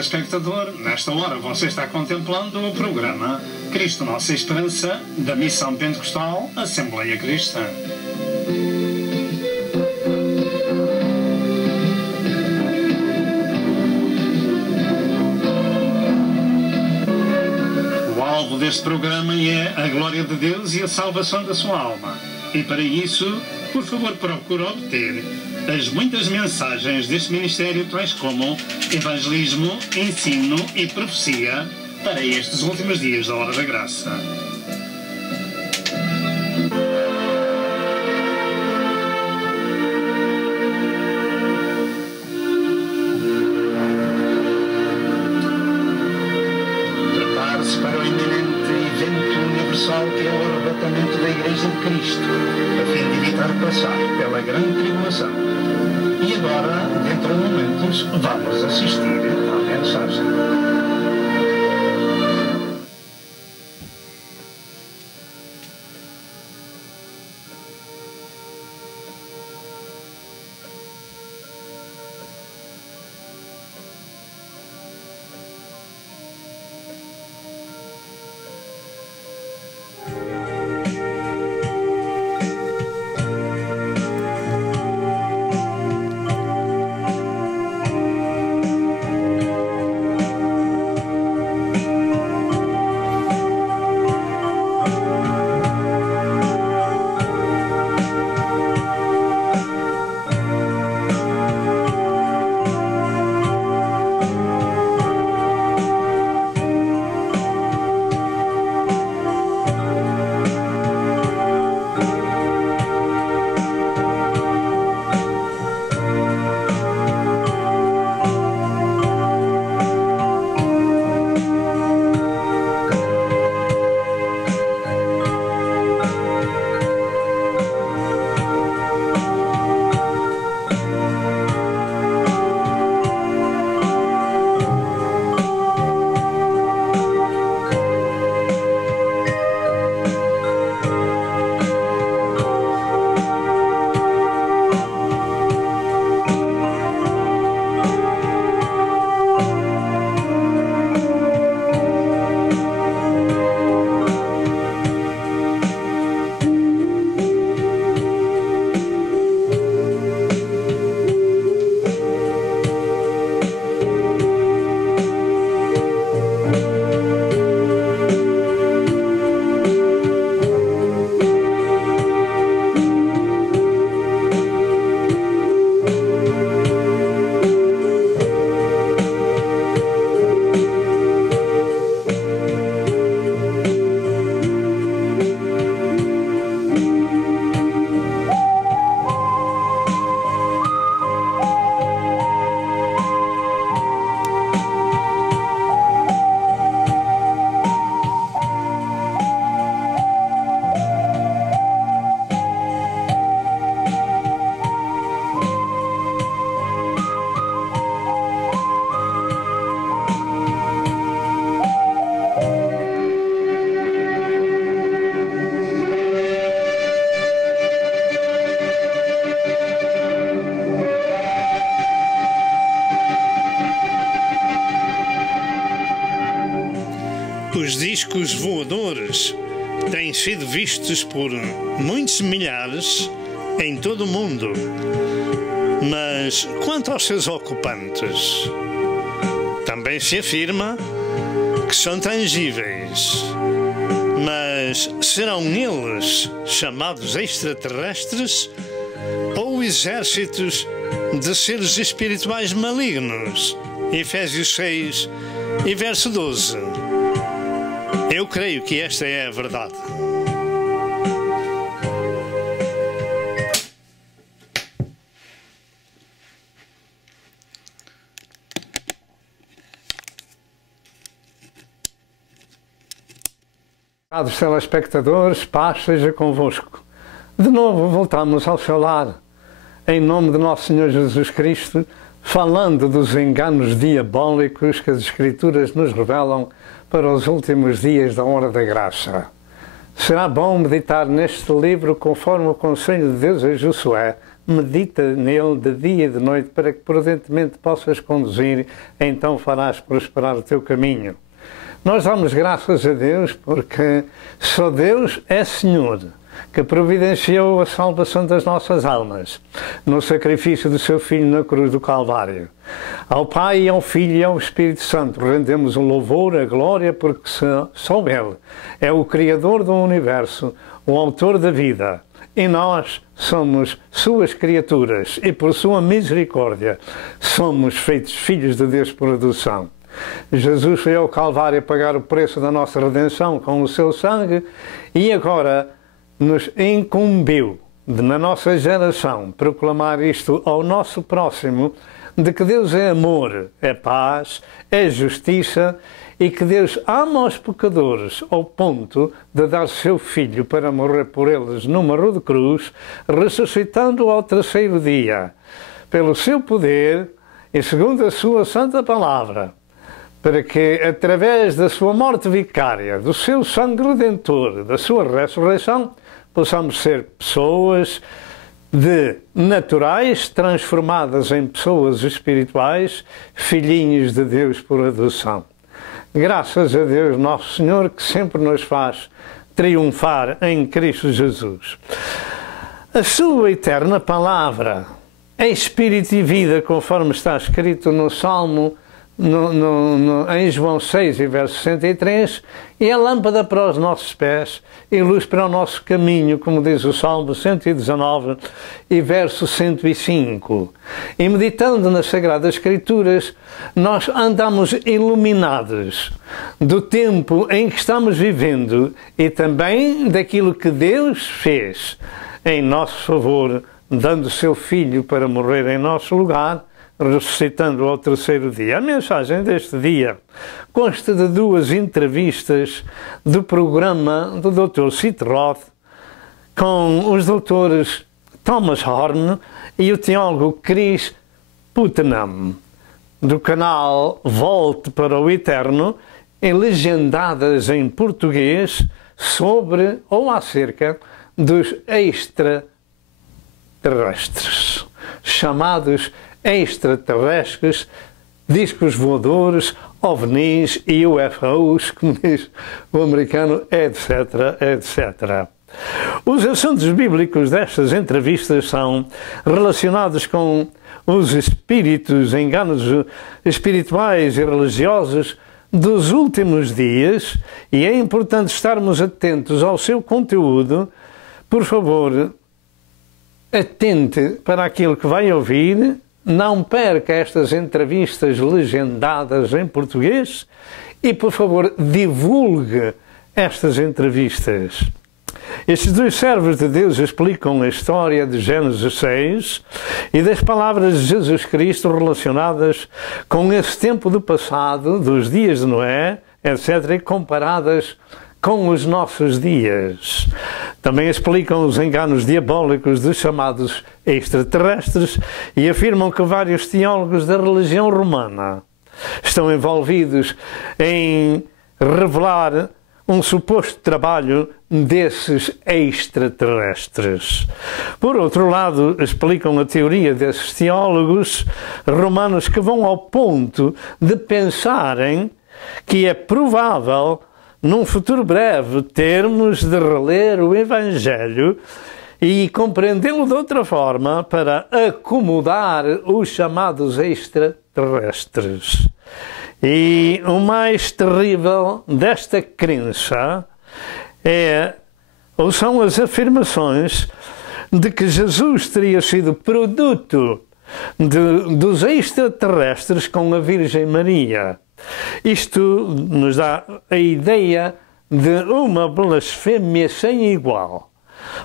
telespectador, nesta hora você está contemplando o programa Cristo Nossa Esperança, da Missão Pentecostal Assembleia Cristã. O alvo deste programa é a glória de Deus e a salvação da sua alma. E para isso, por favor, procure obter as muitas mensagens deste ministério, tais como evangelismo, ensino e profecia para estes últimos dias da Hora da Graça. Prepare-se para o iminente evento universal que é o arrebatamento da Igreja de Cristo, a fim de evitar passar pela grande tribulação. E agora, dentro de momentos, vamos assistir à mensagem. Os discos voadores têm sido vistos por muitos milhares em todo o mundo. Mas quanto aos seus ocupantes, também se afirma que são tangíveis. Mas serão eles chamados extraterrestres ou exércitos de seres espirituais malignos? Efésios 6 e verso 12. Eu creio que esta é a verdade. Caros telespectadores, paz seja convosco. De novo voltamos ao seu lar, em nome de nosso Senhor Jesus Cristo, falando dos enganos diabólicos que as Escrituras nos revelam para os últimos dias da Hora da Graça. Será bom meditar neste livro conforme o conselho de Deus a Josué, medita nele de dia e de noite, para que prudentemente possas conduzir, então farás prosperar o teu caminho. Nós damos graças a Deus porque só Deus é Senhor, que providenciou a salvação das nossas almas no sacrifício do seu Filho na cruz do Calvário. Ao Pai, ao Filho e ao Espírito Santo rendemos o louvor, a glória, porque só Ele é o Criador do universo, o Autor da vida. E nós somos suas criaturas e, por sua misericórdia, somos feitos filhos de Deus por adoção. Jesus foi ao Calvário pagar o preço da nossa redenção com o seu sangue e agora nos incumbiu de, na nossa geração, proclamar isto ao nosso próximo, de que Deus é amor, é paz, é justiça e que Deus ama os pecadores ao ponto de dar seu Filho para morrer por eles numa de cruz, ressuscitando ao terceiro dia, pelo seu poder e segundo a sua santa palavra, para que, através da sua morte vicária, do seu sangue redentor, da sua ressurreição, possamos ser pessoas naturais transformadas em pessoas espirituais, filhinhos de Deus por adoção. Graças a Deus nosso Senhor, que sempre nos faz triunfar em Cristo Jesus. A sua eterna palavra é espírito e vida, conforme está escrito no Salmo, em João 6, verso 63, e é lâmpada para os nossos pés e luz para o nosso caminho, como diz o Salmo 119 e verso 105. E meditando nas Sagradas Escrituras, nós andamos iluminados do tempo em que estamos vivendo e também daquilo que Deus fez em nosso favor, dando seu Filho para morrer em nosso lugar, ressuscitando ao terceiro dia. A mensagem deste dia consta de duas entrevistas do programa do Dr. Sid Roth com os doutores Thomas Horn e o teólogo Chris Putnam, do canal Volte para o Eterno, e legendadas em português sobre ou acerca dos extraterrestres, chamados extraterrestres, discos voadores, ovnis e UFOs, como diz o americano, etc, etc. Os assuntos bíblicos destas entrevistas são relacionados com os espíritos, enganos espirituais e religiosos dos últimos dias, e é importante estarmos atentos ao seu conteúdo. Por favor, atente para aquilo que vai ouvir. Não perca estas entrevistas legendadas em português e, por favor, divulgue estas entrevistas. Estes dois servos de Deus explicam a história de Gênesis 6 e das palavras de Jesus Cristo relacionadas com esse tempo do passado, dos dias de Noé, etc., e comparadas com os nossos dias. Também explicam os enganos diabólicos dos chamados extraterrestres e afirmam que vários teólogos da religião romana estão envolvidos em revelar um suposto trabalho desses extraterrestres. Por outro lado, explicam a teoria desses teólogos romanos que vão ao ponto de pensarem que é provável, num futuro breve, termos de reler o Evangelho e compreendê-lo de outra forma para acomodar os chamados extraterrestres. E o mais terrível desta crença são as afirmações de que Jesus teria sido produto dos extraterrestres com a Virgem Maria. Isto nos dá a ideia de uma blasfémia sem igual,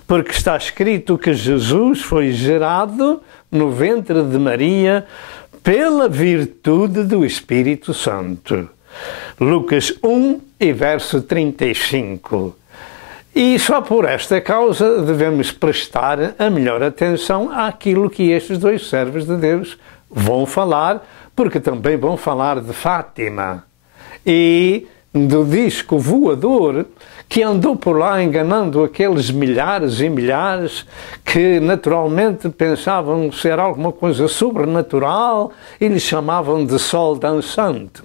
porque está escrito que Jesus foi gerado no ventre de Maria pela virtude do Espírito Santo. Lucas 1 e verso 35. E só por esta causa devemos prestar a melhor atenção àquilo que estes dois servos de Deus vão falar, porque também vão falar de Fátima e do disco voador que andou por lá enganando aqueles milhares e milhares que naturalmente pensavam ser alguma coisa sobrenatural e lhe chamavam de sol dançante.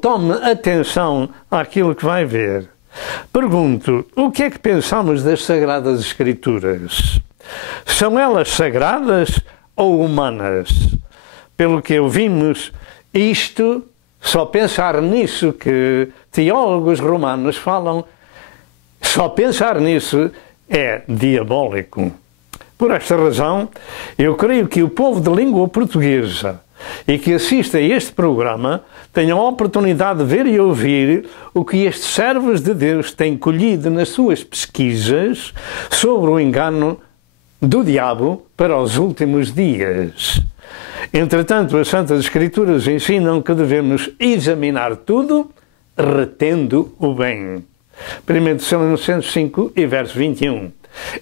Tome atenção àquilo que vai ver. Pergunto, o que é que pensamos das Sagradas Escrituras? São elas sagradas ou humanas? Pelo que ouvimos, isto, só pensar nisso que teólogos romanos falam, só pensar nisso é diabólico. Por esta razão, eu creio que o povo de língua portuguesa e que assiste a este programa tenham a oportunidade de ver e ouvir o que estes servos de Deus têm colhido nas suas pesquisas sobre o engano do diabo para os últimos dias. Entretanto, as Santas Escrituras ensinam que devemos examinar tudo, retendo o bem. 1 Tessalonicenses 5 e verso 21.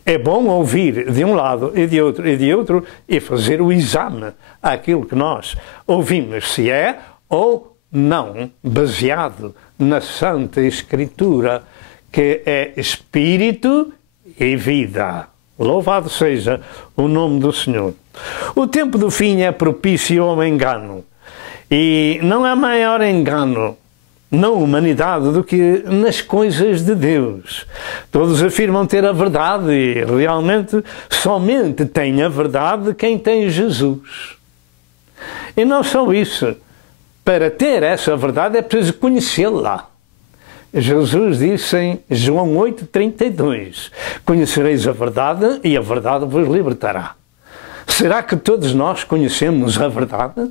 É bom ouvir de um lado e de outro e fazer o exame àquilo que nós ouvimos, se é ou não baseado na Santa Escritura, que é Espírito e vida. Louvado seja o nome do Senhor. O tempo do fim é propício ao engano. E não há maior engano na humanidade do que nas coisas de Deus. Todos afirmam ter a verdade e realmente somente tem a verdade quem tem Jesus. E não só isso. Para ter essa verdade é preciso conhecê-la. Jesus disse em João 8,32: conhecereis a verdade e a verdade vos libertará. Será que todos nós conhecemos a verdade?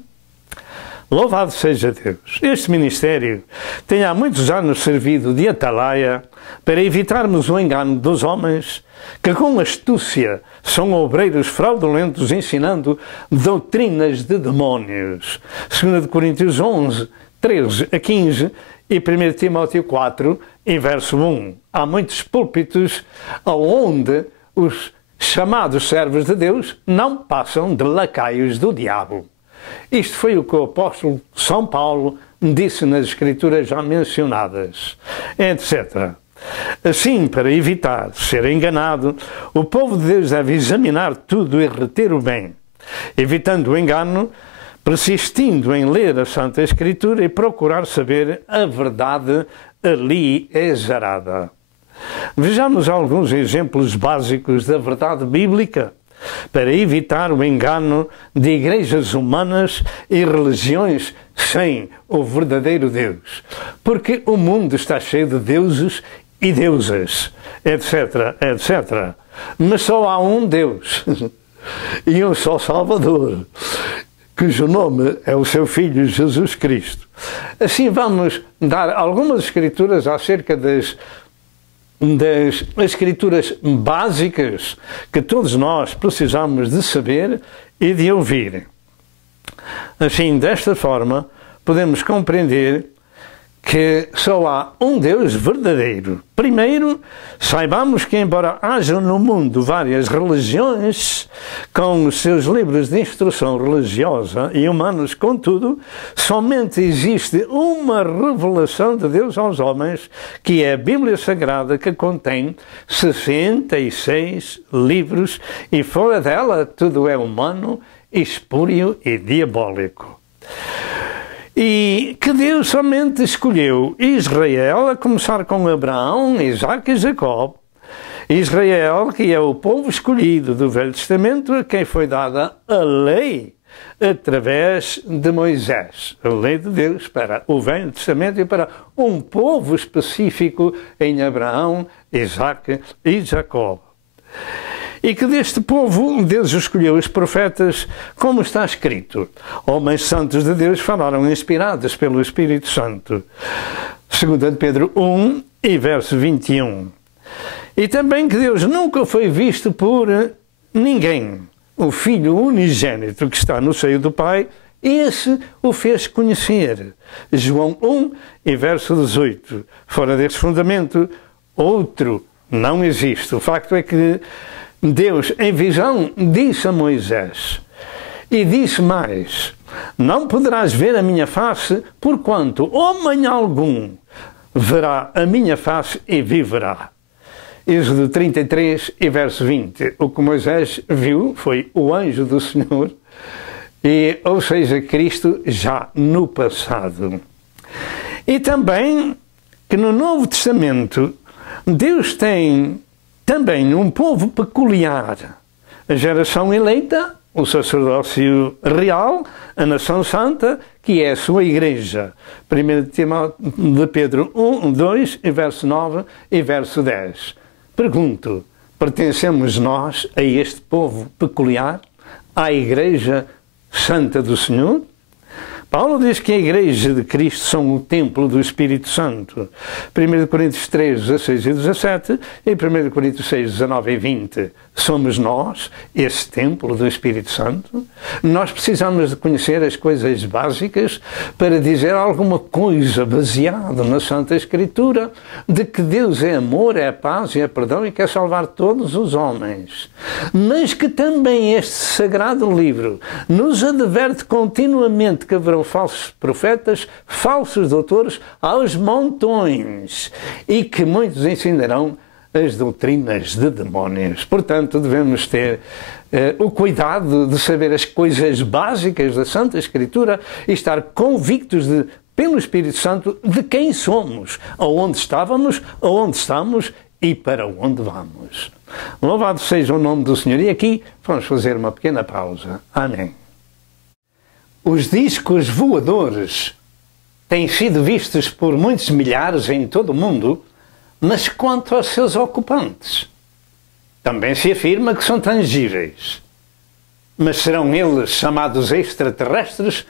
Louvado seja Deus! Este ministério tem há muitos anos servido de atalaia para evitarmos o engano dos homens que com astúcia são obreiros fraudulentos ensinando doutrinas de demónios. 2 Coríntios 11, 13 a 15 e 1 Timóteo 4, em verso 1. Há muitos púlpitos onde os chamados servos de Deus não passam de lacaios do diabo. Isto foi o que o apóstolo São Paulo disse nas Escrituras já mencionadas, etc. Assim, para evitar ser enganado, o povo de Deus deve examinar tudo e reter o bem, evitando o engano, persistindo em ler a Santa Escritura e procurar saber a verdade ali exarada. Vejamos alguns exemplos básicos da verdade bíblica para evitar o engano de igrejas humanas e religiões sem o verdadeiro Deus. Porque o mundo está cheio de deuses e deusas, etc., etc. Mas só há um Deus e um só Salvador, cujo nome é o seu Filho Jesus Cristo. Assim vamos dar algumas escrituras acerca das escrituras básicas que todos nós precisamos de saber e de ouvir. Assim, desta forma, podemos compreender que só há um Deus verdadeiro. Primeiro, saibamos que, embora haja no mundo várias religiões com os seus livros de instrução religiosa e humanos, contudo, somente existe uma revelação de Deus aos homens, que é a Bíblia Sagrada, que contém 66 livros, e fora dela tudo é humano, espúrio e diabólico. E que Deus somente escolheu Israel, a começar com Abraão, Isaac e Jacó. Israel, que é o povo escolhido do Velho Testamento, a quem foi dada a lei através de Moisés. A lei de Deus para o Velho Testamento e para um povo específico em Abraão, Isaac e Jacó. E que deste povo Deus escolheu os profetas, como está escrito: homens santos de Deus falaram inspirados pelo Espírito Santo. 2 Pedro 1 e verso 21. E também que Deus nunca foi visto por ninguém. O Filho unigênito que está no seio do Pai, esse o fez conhecer. João 1 e verso 18. Fora deste fundamento, outro não existe. O facto é que Deus, em visão, disse a Moisés, e disse mais: não poderás ver a minha face, porquanto homem algum verá a minha face e viverá. Êxodo 33 e verso 20. O que Moisés viu foi o anjo do Senhor, ou seja, Cristo já no passado. E também que no Novo Testamento Deus tem também um povo peculiar, a geração eleita, o sacerdócio real, a nação santa, que é a sua igreja. 1 de Pedro 1, 2, e verso 9 e verso 10. Pergunto, pertencemos nós a este povo peculiar, à igreja santa do Senhor? Paulo diz que a igreja de Cristo são o templo do Espírito Santo. 1 Coríntios 3, 16 e 17 e 1 Coríntios 6, 19 e 20. Somos nós esse templo do Espírito Santo? Nós precisamos de conhecer as coisas básicas para dizer alguma coisa baseada na Santa Escritura de que Deus é amor, é paz e é perdão e quer salvar todos os homens. Mas que também este sagrado livro nos adverte continuamente que haverão falsos profetas, falsos doutores aos montões e que muitos ensinarão as doutrinas de demónios. Portanto, devemos ter o cuidado de saber as coisas básicas da Santa Escritura e estar convictos pelo Espírito Santo de quem somos, aonde estávamos, aonde estamos e para onde vamos. Louvado seja o nome do Senhor. E aqui vamos fazer uma pequena pausa. Amém. Os discos voadores têm sido vistos por muitos milhares em todo o mundo, mas quanto aos seus ocupantes, também se afirma que são tangíveis. Mas serão eles chamados extraterrestres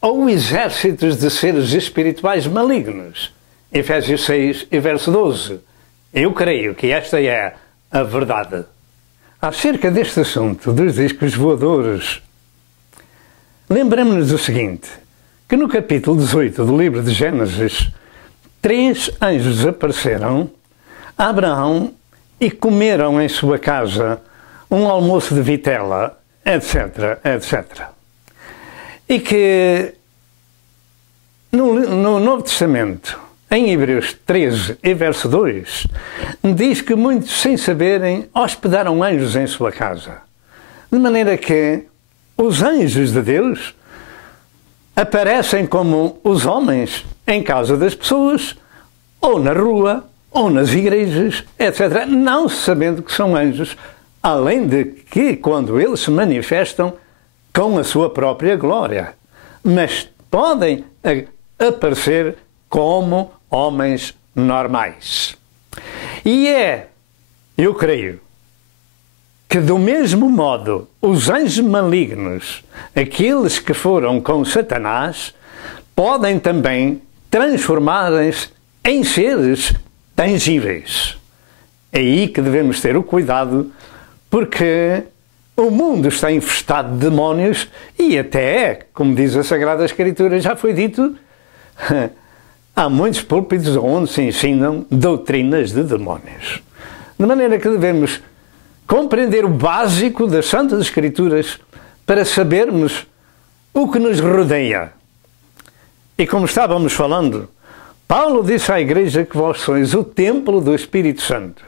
ou exércitos de seres espirituais malignos? Efésios 6 e verso 12. Eu creio que esta é a verdade. Acerca deste assunto dos discos voadores, lembremos-nos do seguinte, que no capítulo 18 do livro de Gênesis, 3 anjos apareceram a Abraão e comeram em sua casa um almoço de vitela, etc, etc. E que no Novo Testamento, em Hebreus 13 e verso 2, diz que muitos, sem saberem, hospedaram anjos em sua casa. De maneira que os anjos de Deus aparecem como os homens em casa das pessoas, ou na rua, ou nas igrejas, etc., não sabendo que são anjos, além de que, quando eles se manifestam, com a sua própria glória. Mas podem aparecer como homens normais. E eu creio, que do mesmo modo os anjos malignos, aqueles que foram com Satanás, podem também transformarem-se em seres tangíveis. É aí que devemos ter o cuidado, porque o mundo está infestado de demónios e até, como diz a Sagrada Escritura, já foi dito, há muitos púlpitos onde se ensinam doutrinas de demónios. De maneira que devemos compreender o básico das Santas Escrituras para sabermos o que nos rodeia. E como estávamos falando, Paulo disse à igreja que vós sois o templo do Espírito Santo.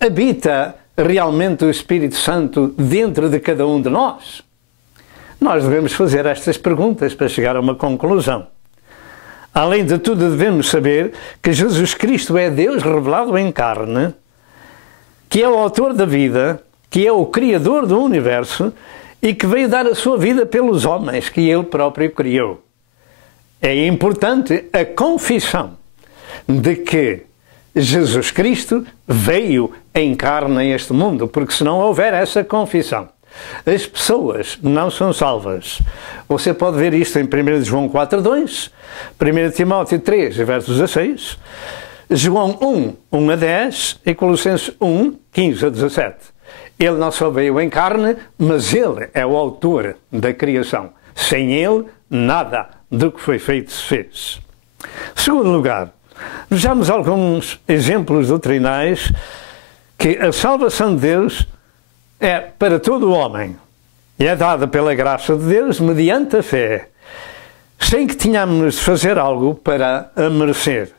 Habita realmente o Espírito Santo dentro de cada um de nós? Nós devemos fazer estas perguntas para chegar a uma conclusão. Além de tudo, devemos saber que Jesus Cristo é Deus revelado em carne, que é o autor da vida, que é o Criador do universo e que veio dar a sua vida pelos homens que Ele próprio criou. É importante a confissão de que Jesus Cristo veio em carne a este mundo, porque se não houver essa confissão, as pessoas não são salvas. Você pode ver isto em 1 João 4:2, 1 Timóteo 3, verso 16, João 1, 1 a 10 e Colossenses 1, 15 a 17. Ele não só veio em carne, mas Ele é o autor da criação. Sem Ele, nada do que foi feito se fez. Segundo lugar, vejamos alguns exemplos doutrinais que a salvação de Deus é para todo o homem. e é dada pela graça de Deus mediante a fé, sem que tenhamos de fazer algo para a merecer.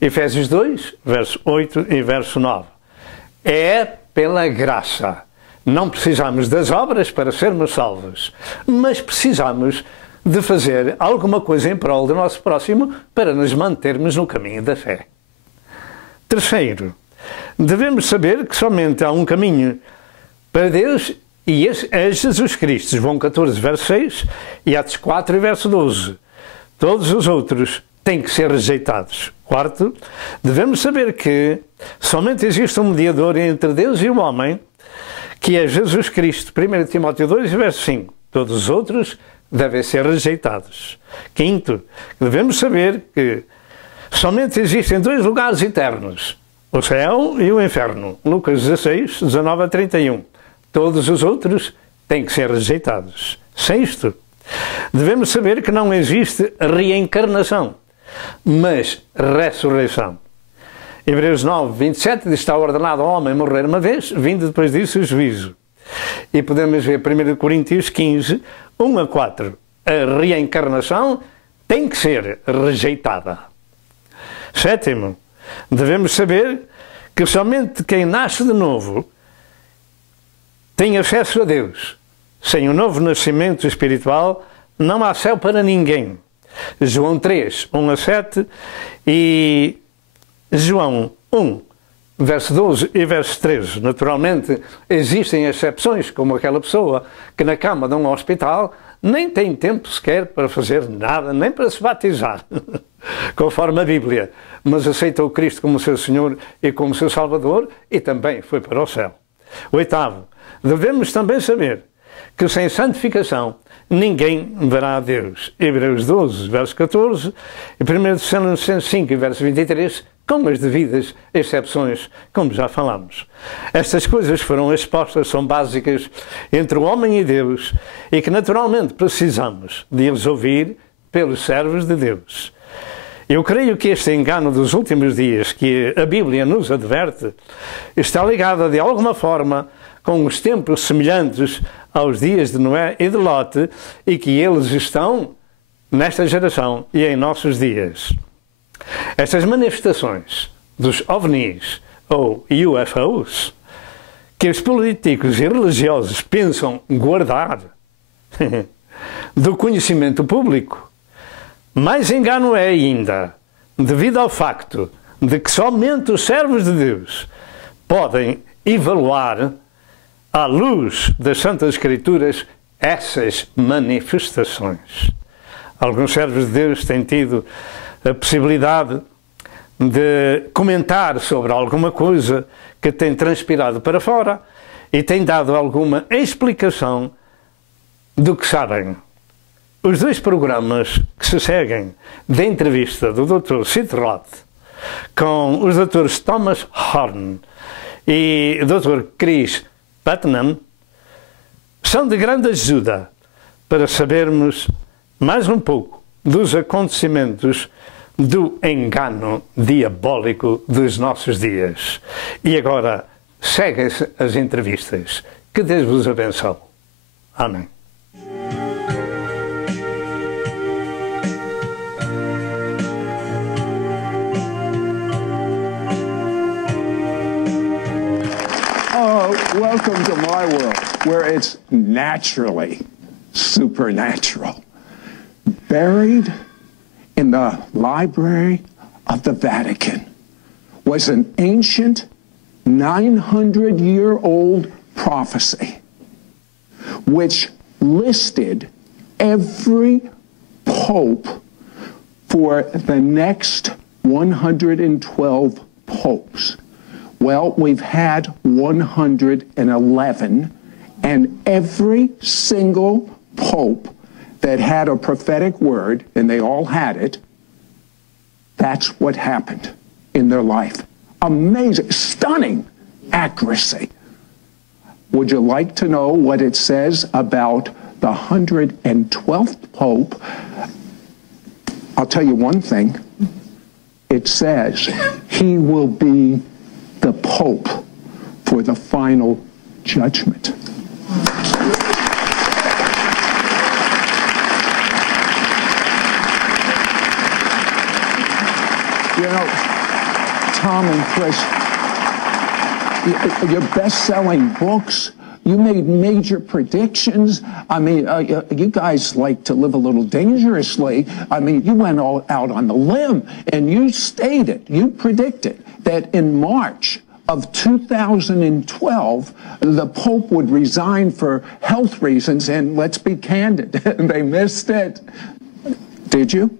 Efésios 2, verso 8 e verso 9. É pela graça. Não precisamos das obras para sermos salvos, mas precisamos de fazer alguma coisa em prol do nosso próximo para nos mantermos no caminho da fé. Terceiro, devemos saber que somente há um caminho para Deus e esse é Jesus Cristo. João 14, verso 6 e Atos 4, verso 12. Todos os outros têm que ser rejeitados. Quarto, devemos saber que somente existe um mediador entre Deus e o homem, que é Jesus Cristo. 1 Timóteo 2, verso 5. Todos os outros devem ser rejeitados. Quinto, devemos saber que somente existem dois lugares eternos, o céu e o inferno. Lucas 16, 19 a 31. Todos os outros têm que ser rejeitados. Sexto, devemos saber que não existe reencarnação, mas ressurreição. Hebreus 9, 27 diz: está ordenado ao homem morrer uma vez, vindo depois disso o juízo. E podemos ver 1 Coríntios 15, 1 a 4. A reencarnação tem que ser rejeitada. Sétimo, devemos saber que somente quem nasce de novo tem acesso a Deus. Sem o novo nascimento espiritual, não há céu para ninguém. João 3, 1 a 7 e João 1, verso 12 e verso 13. Naturalmente, existem exceções, como aquela pessoa que na cama de um hospital nem tem tempo sequer para fazer nada, nem para se batizar, conforme a Bíblia, mas aceitou Cristo como seu Senhor e como seu Salvador e também foi para o céu. Oitavo, devemos também saber que sem santificação ninguém verá a Deus. Hebreus 12, verso 14 e 1 Tessalonicenses 5, verso 23, com as devidas exceções, como já falamos. Estas coisas foram expostas, são básicas entre o homem e Deus e que naturalmente precisamos de as ouvir pelos servos de Deus. Eu creio que este engano dos últimos dias que a Bíblia nos adverte está ligado de alguma forma com os tempos semelhantes aos dias de Noé e de Lote e que eles estão nesta geração e em nossos dias. Estas manifestações dos OVNIs ou UFOs que os políticos e religiosos pensam guardar do conhecimento público, mais engano é ainda, devido ao facto de que somente os servos de Deus podem evaluar à luz das Santas Escrituras essas manifestações. Alguns servos de Deus têm tido a possibilidade de comentar sobre alguma coisa que tem transpirado para fora e têm dado alguma explicação do que sabem. Os dois programas que se seguem da entrevista do Dr. Sid Roth com os Drs. Thomas Horn e Dr. Chris Putnam são de grande ajuda para sabermos mais um pouco dos acontecimentos do engano diabólico dos nossos dias. E agora seguem-se as entrevistas. Que Deus vos abençoe. Amém. Welcome to my world, where it's naturally supernatural. Buried in the Library of the Vatican was an ancient 900-year-old prophecy which listed every pope for the next 112 popes. Well, we've had 111, and every single pope that had a prophetic word, and they all had it, that's what happened in their life. Amazing, stunning accuracy. Would you like to know what it says about the 112th pope? I'll tell you one thing. It says he will be the Pope for the final judgment. You know, Tom and Chris, your best-selling books, you made major predictions. I mean, you guys like to live a little dangerously. I mean, you went all out on the limb, and you stated, you predicted that in March of 2012, the Pope would resign for health reasons, and let's be candid, they missed it. Did you?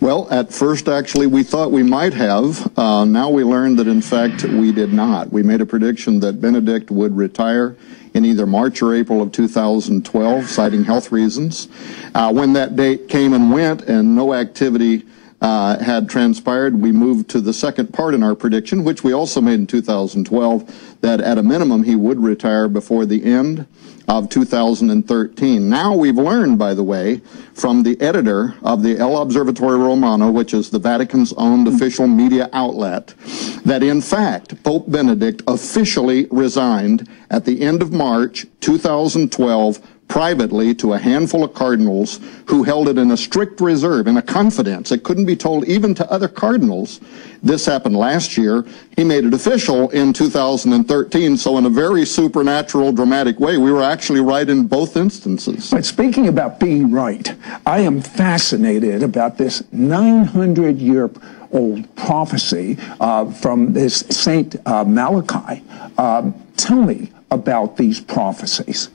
Well, at first, actually, we thought we might have. Now we learned that, in fact, we did not. We made a prediction that Benedict would retire in either March or April of 2012, citing health reasons. When that date came and went and no activity had transpired, we moved to the second part in our prediction, which we also made in 2012, that at a minimum he would retire before the end of 2013. Now we've learned, by the way, from the editor of the El Observatore Romano, which is the Vatican's owned official media outlet, that in fact Pope Benedict officially resigned at the end of March 2012 privately to a handful of cardinals who held it in a strict reserve, in a confidence. It couldn't be told even to other cardinals. This happened last year. He made it official in 2013, so in a very supernatural, dramatic way, we were actually right in both instances. But speaking about being right, I am fascinated about this 900-year-old prophecy from this Saint Malachi. Tell me about these prophecies.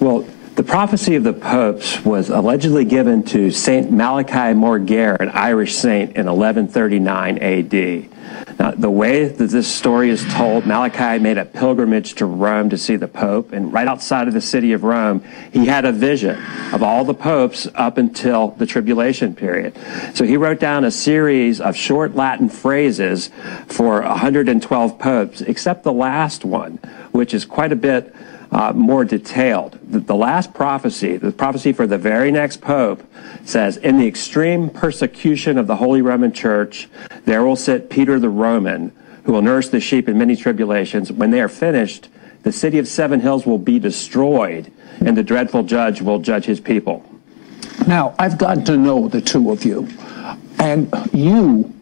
Well, the prophecy of the popes was allegedly given to Saint Malachi Morgare, an Irish saint, in 1139 A.D. Now, the way that this story is told, Malachi made a pilgrimage to Rome to see the Pope, and right outside of the city of Rome, he had a vision of all the popes up until the tribulation period. So he wrote down a series of short Latin phrases for 112 popes, except the last one, which is quite a bit more detailed. The last prophecy, the prophecy for the very next pope, says, "In the extreme persecution of the Holy Roman Church, there will sit Peter the Roman, who will nurse the sheep in many tribulations. When they are finished, the city of 7 hills will be destroyed, and the dreadful judge will judge his people." Now, I've got to know the two of you, and you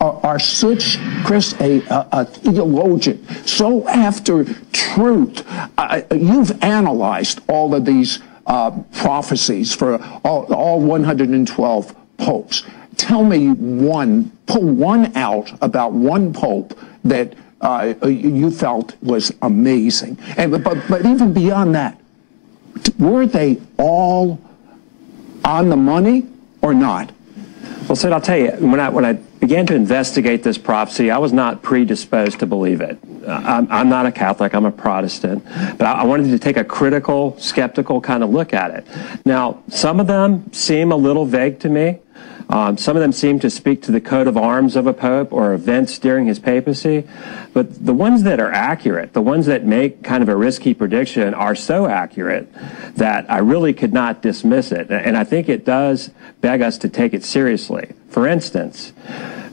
are such, Chris, a theologian, so after truth. You've analyzed all of these prophecies for all 112 popes. Tell me pull one out about one pope that you felt was amazing. But even beyond that, were they all on the money or not? Well, Sid, I'll tell you, when I began to investigate this prophecy, I was not predisposed to believe it. I'm not a Catholic, I'm a Protestant, but I wanted to take a critical, skeptical kind of look at it. Now, some of them seem a little vague to me. Some of them seem to speak to the coat of arms of a pope or events during his papacy. But the ones that are accurate, the ones that make kind of a risky prediction, are so accurate that I really could not dismiss it. And I think it does beg us to take it seriously. For instance,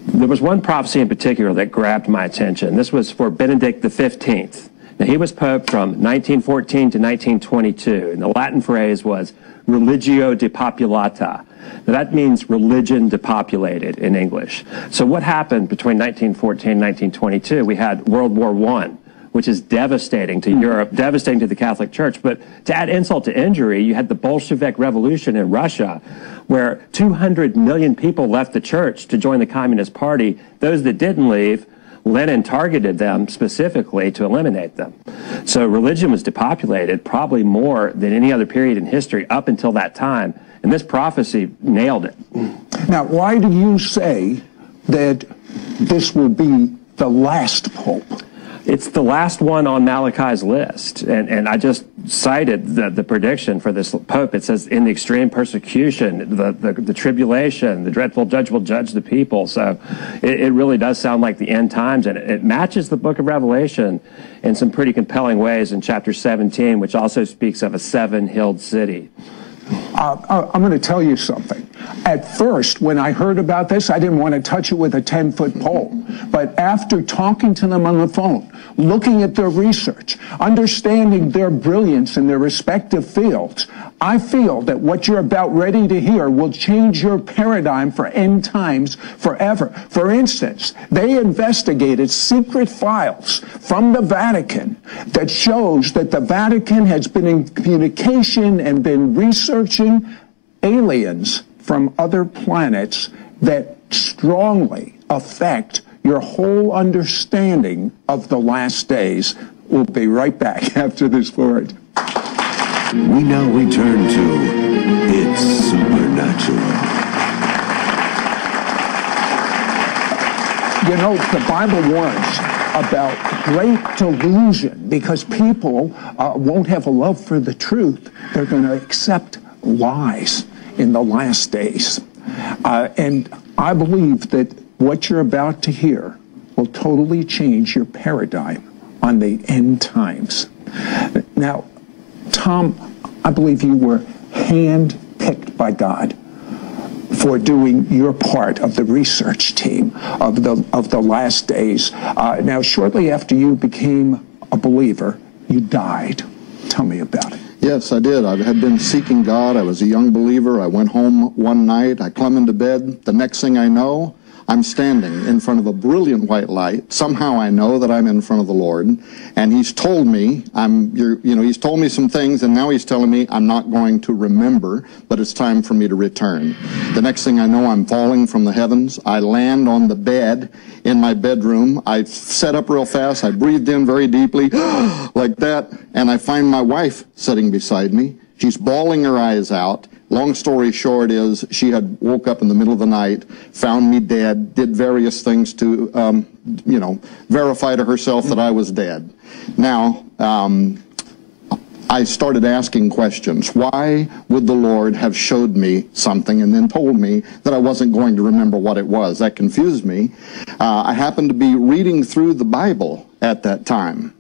there was one prophecy in particular that grabbed my attention. This was for Benedict XV. Now, he was pope from 1914 to 1922, and the Latin phrase was religio depopulata. Now, that means religion depopulated in English. So what happened between 1914 and 1922? We had World War I, which is devastating to Europe, devastating to the Catholic Church. But to add insult to injury, you had the Bolshevik Revolution in Russia, where 200 million people left the church to join the Communist Party. Those that didn't leave, Lenin targeted them specifically to eliminate them. So religion was depopulated probably more than any other period in history up until that time. And this prophecy nailed it. Now, why do you say that this will be the last pope? It's the last one on Malachi's list. And I just cited the prediction for this pope. It says, in the extreme persecution, the tribulation, the dreadful judge will judge the people. So it really does sound like the end times. And it matches the book of Revelation in some pretty compelling ways in chapter 17, which also speaks of a 7-hilled city. I'm going to tell you something. At first, when I heard about this, I didn't want to touch it with a 10-foot pole. But after talking to them on the phone, looking at their research, understanding their brilliance in their respective fields, I feel that what you're about ready to hear will change your paradigm for end times forever. For instance, they investigated secret files from the Vatican that shows that the Vatican has been in communication and been researching aliens from other planets that strongly affect your whole understanding of the last days. We'll be right back after this word. We now return to It's Supernatural. You know, the Bible warns about great delusion because people won't have a love for the truth. They're going to accept lies in the last days. And I believe that what you're about to hear will totally change your paradigm on the end times. Now, Tom, I believe you were hand-picked by God for doing your part of the research team of the last days. Now, shortly after you became a believer, you died. Tell me about it. Yes, I did. I had been seeking God. I was a young believer. I went home one night. I climbed into bed. The next thing I know, I'm standing in front of a brilliant white light. Somehow I know that I'm in front of the Lord, and He's told me He's told me some things, and now He's telling me I'm not going to remember, but it's time for me to return. The next thing I know, I'm falling from the heavens. I land on the bed in my bedroom. I sat up real fast. I breathed in very deeply, like that, and I find my wife sitting beside me. She's bawling her eyes out. Long story short is she had woke up in the middle of the night, found me dead, did various things to, verify to herself that I was dead. Now, I started asking questions. Why would the Lord have showed me something and then told me that I wasn't going to remember what it was? That confused me. I happened to be reading through the Bible at that time,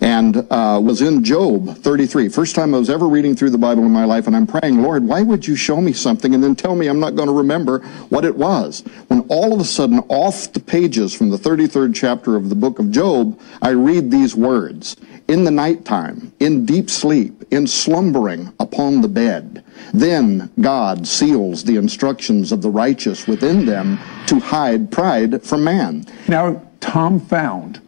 and was in Job 33. First time I was ever reading through the Bible in my life, and I'm praying, Lord, why would you show me something and then tell me I'm not going to remember what it was? When all of a sudden, off the pages from the 33rd chapter of the book of Job, I read these words: in the nighttime, in deep sleep, in slumbering upon the bed, then God seals the instructions of the righteous within them to hide pride from man. Now, Tom found,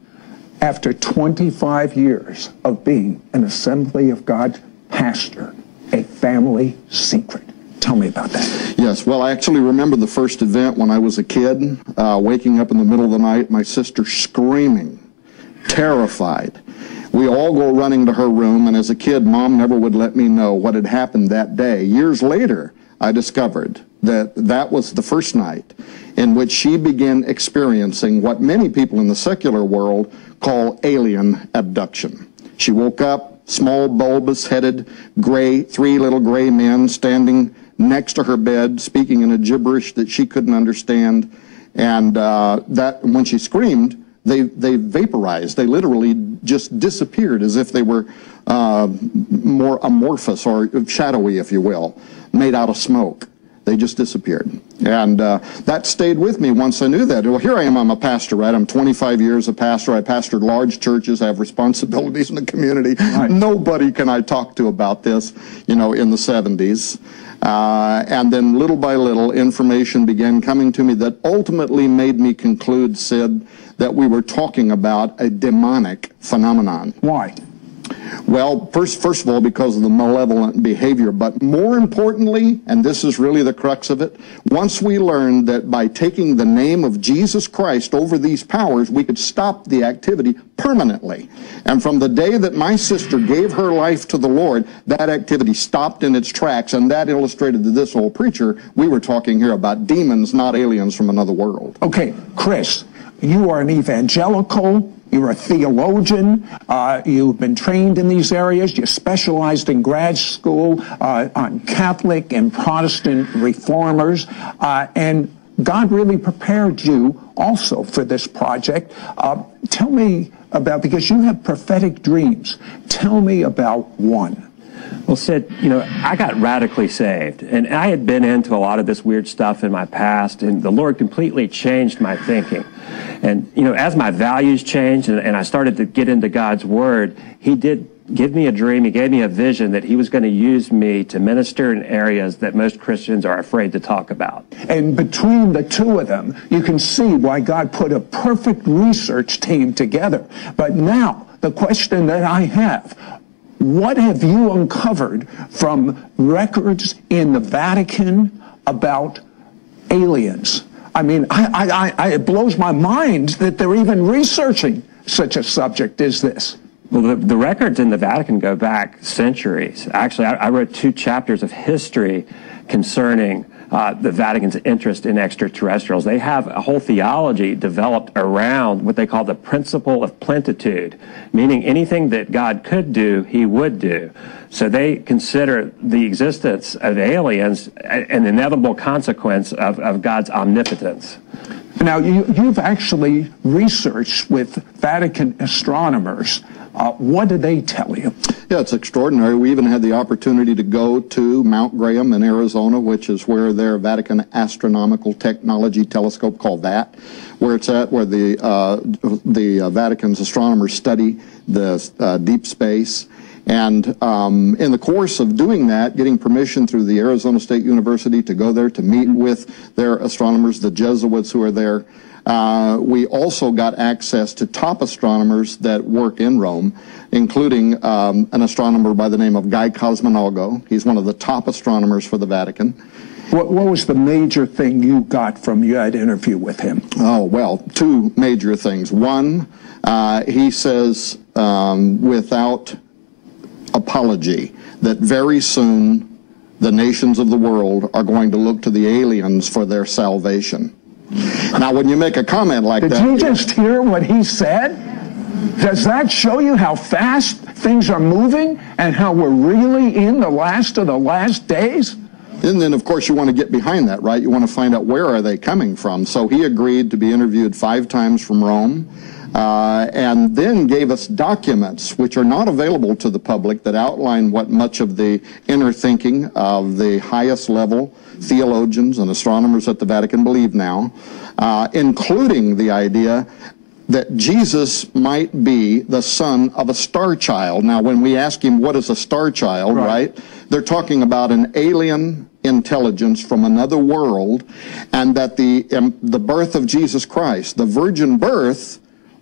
after 25 years of being an Assembly of God pastor, a family secret. Tell me about that. Yes, well, I actually remember the first event when I was a kid, waking up in the middle of the night, my sister screaming, terrified. We all go running to her room, and as a kid, Mom never would let me know what had happened that day. Years later, I discovered that that was the first night in which she began experiencing what many people in the secular world call alien abduction. She woke up, small, bulbous-headed, gray, three little gray men standing next to her bed, speaking in a gibberish that she couldn't understand, and that when she screamed, they vaporized. They literally just disappeared as if they were more amorphous or shadowy, if you will, made out of smoke. They just disappeared. And that stayed with me once I knew that. Well, here I am, I'm a pastor, right? I'm 25 years a pastor. I pastored large churches. I have responsibilities in the community. Right. Nobody can I talk to about this, in the 70s. And then little by little, information began coming to me that ultimately made me conclude, Sid, that we were talking about a demonic phenomenon. Why? Well, first of all, because of the malevolent behavior, but more importantly, and this is really the crux of it, once we learned that by taking the name of Jesus Christ over these powers, we could stop the activity permanently. And from the day that my sister gave her life to the Lord, that activity stopped in its tracks, and that illustrated to this old preacher, we were talking here about demons, not aliens from another world. Okay, Chris, you are an evangelical. You're a theologian. You've been trained in these areas. You specialized in grad school on Catholic and Protestant reformers. And God really prepared you also for this project. Tell me about, because you have prophetic dreams, tell me about one. Well, Sid, I got radically saved, and I had been into a lot of this weird stuff in my past, and the Lord completely changed my thinking. And, as my values changed and I started to get into God's Word, He did give me a dream. He gave me a vision that he was going to use me to minister in areas that most Christians are afraid to talk about. And between the two of them, you can see why God put a perfect research team together. But now, the question that I have, what have you uncovered from records in the Vatican about aliens? I mean, it blows my mind that they're even researching such a subject as this. Well, the records in the Vatican go back centuries. Actually, I wrote 2 chapters of history concerning the Vatican's interest in extraterrestrials. They have a whole theology developed around what they call the principle of plenitude, meaning anything that God could do, he would do. So they consider the existence of aliens an inevitable consequence of God's omnipotence. Now, you've actually researched with Vatican astronomers. What do they tell you? Yeah, it's extraordinary. We even had the opportunity to go to Mount Graham in Arizona, which is where their Vatican Astronomical Technology Telescope, called that, where it's at, where the Vatican's astronomers study the deep space. And in the course of doing that, getting permission through the Arizona State University to go there to meet with their astronomers, the Jesuits who are there, we also got access to top astronomers that work in Rome, including an astronomer by the name of Guy Cosmologo. He's one of the top astronomers for the Vatican. What was the major thing you got from your interview with him? Oh, well, 2 major things. One, he says without apology that very soon the nations of the world are going to look to the aliens for their salvation. Now, when you make a comment like that... Did you just hear what he said? Does that show you how fast things are moving and how we're really in the last of the last days? And then, of course, you want to get behind that, right? You want to find out where are they coming from. So he agreed to be interviewed 5 times from Rome, and then gave us documents which are not available to the public that outline what much of the inner thinking of the highest level theologians and astronomers at the Vatican believe now, including the idea that Jesus might be the son of a star child. Now, when we ask him what is a star child, right, they're talking about an alien intelligence from another world, and that the birth of Jesus Christ, the virgin birth,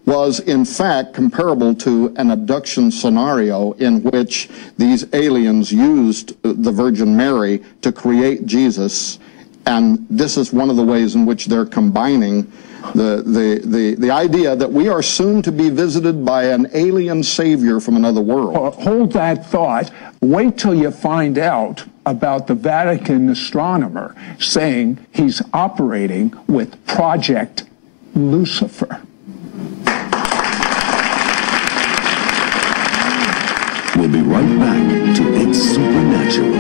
was in fact comparable to an abduction scenario in which these aliens used the Virgin Mary to create Jesus. And this is one of the ways in which they're combining the idea that we are soon to be visited by an alien savior from another world. Hold that thought. Wait till you find out about the Vatican astronomer saying he's operating with Project Lucifer. We'll be right back to It's Supernatural.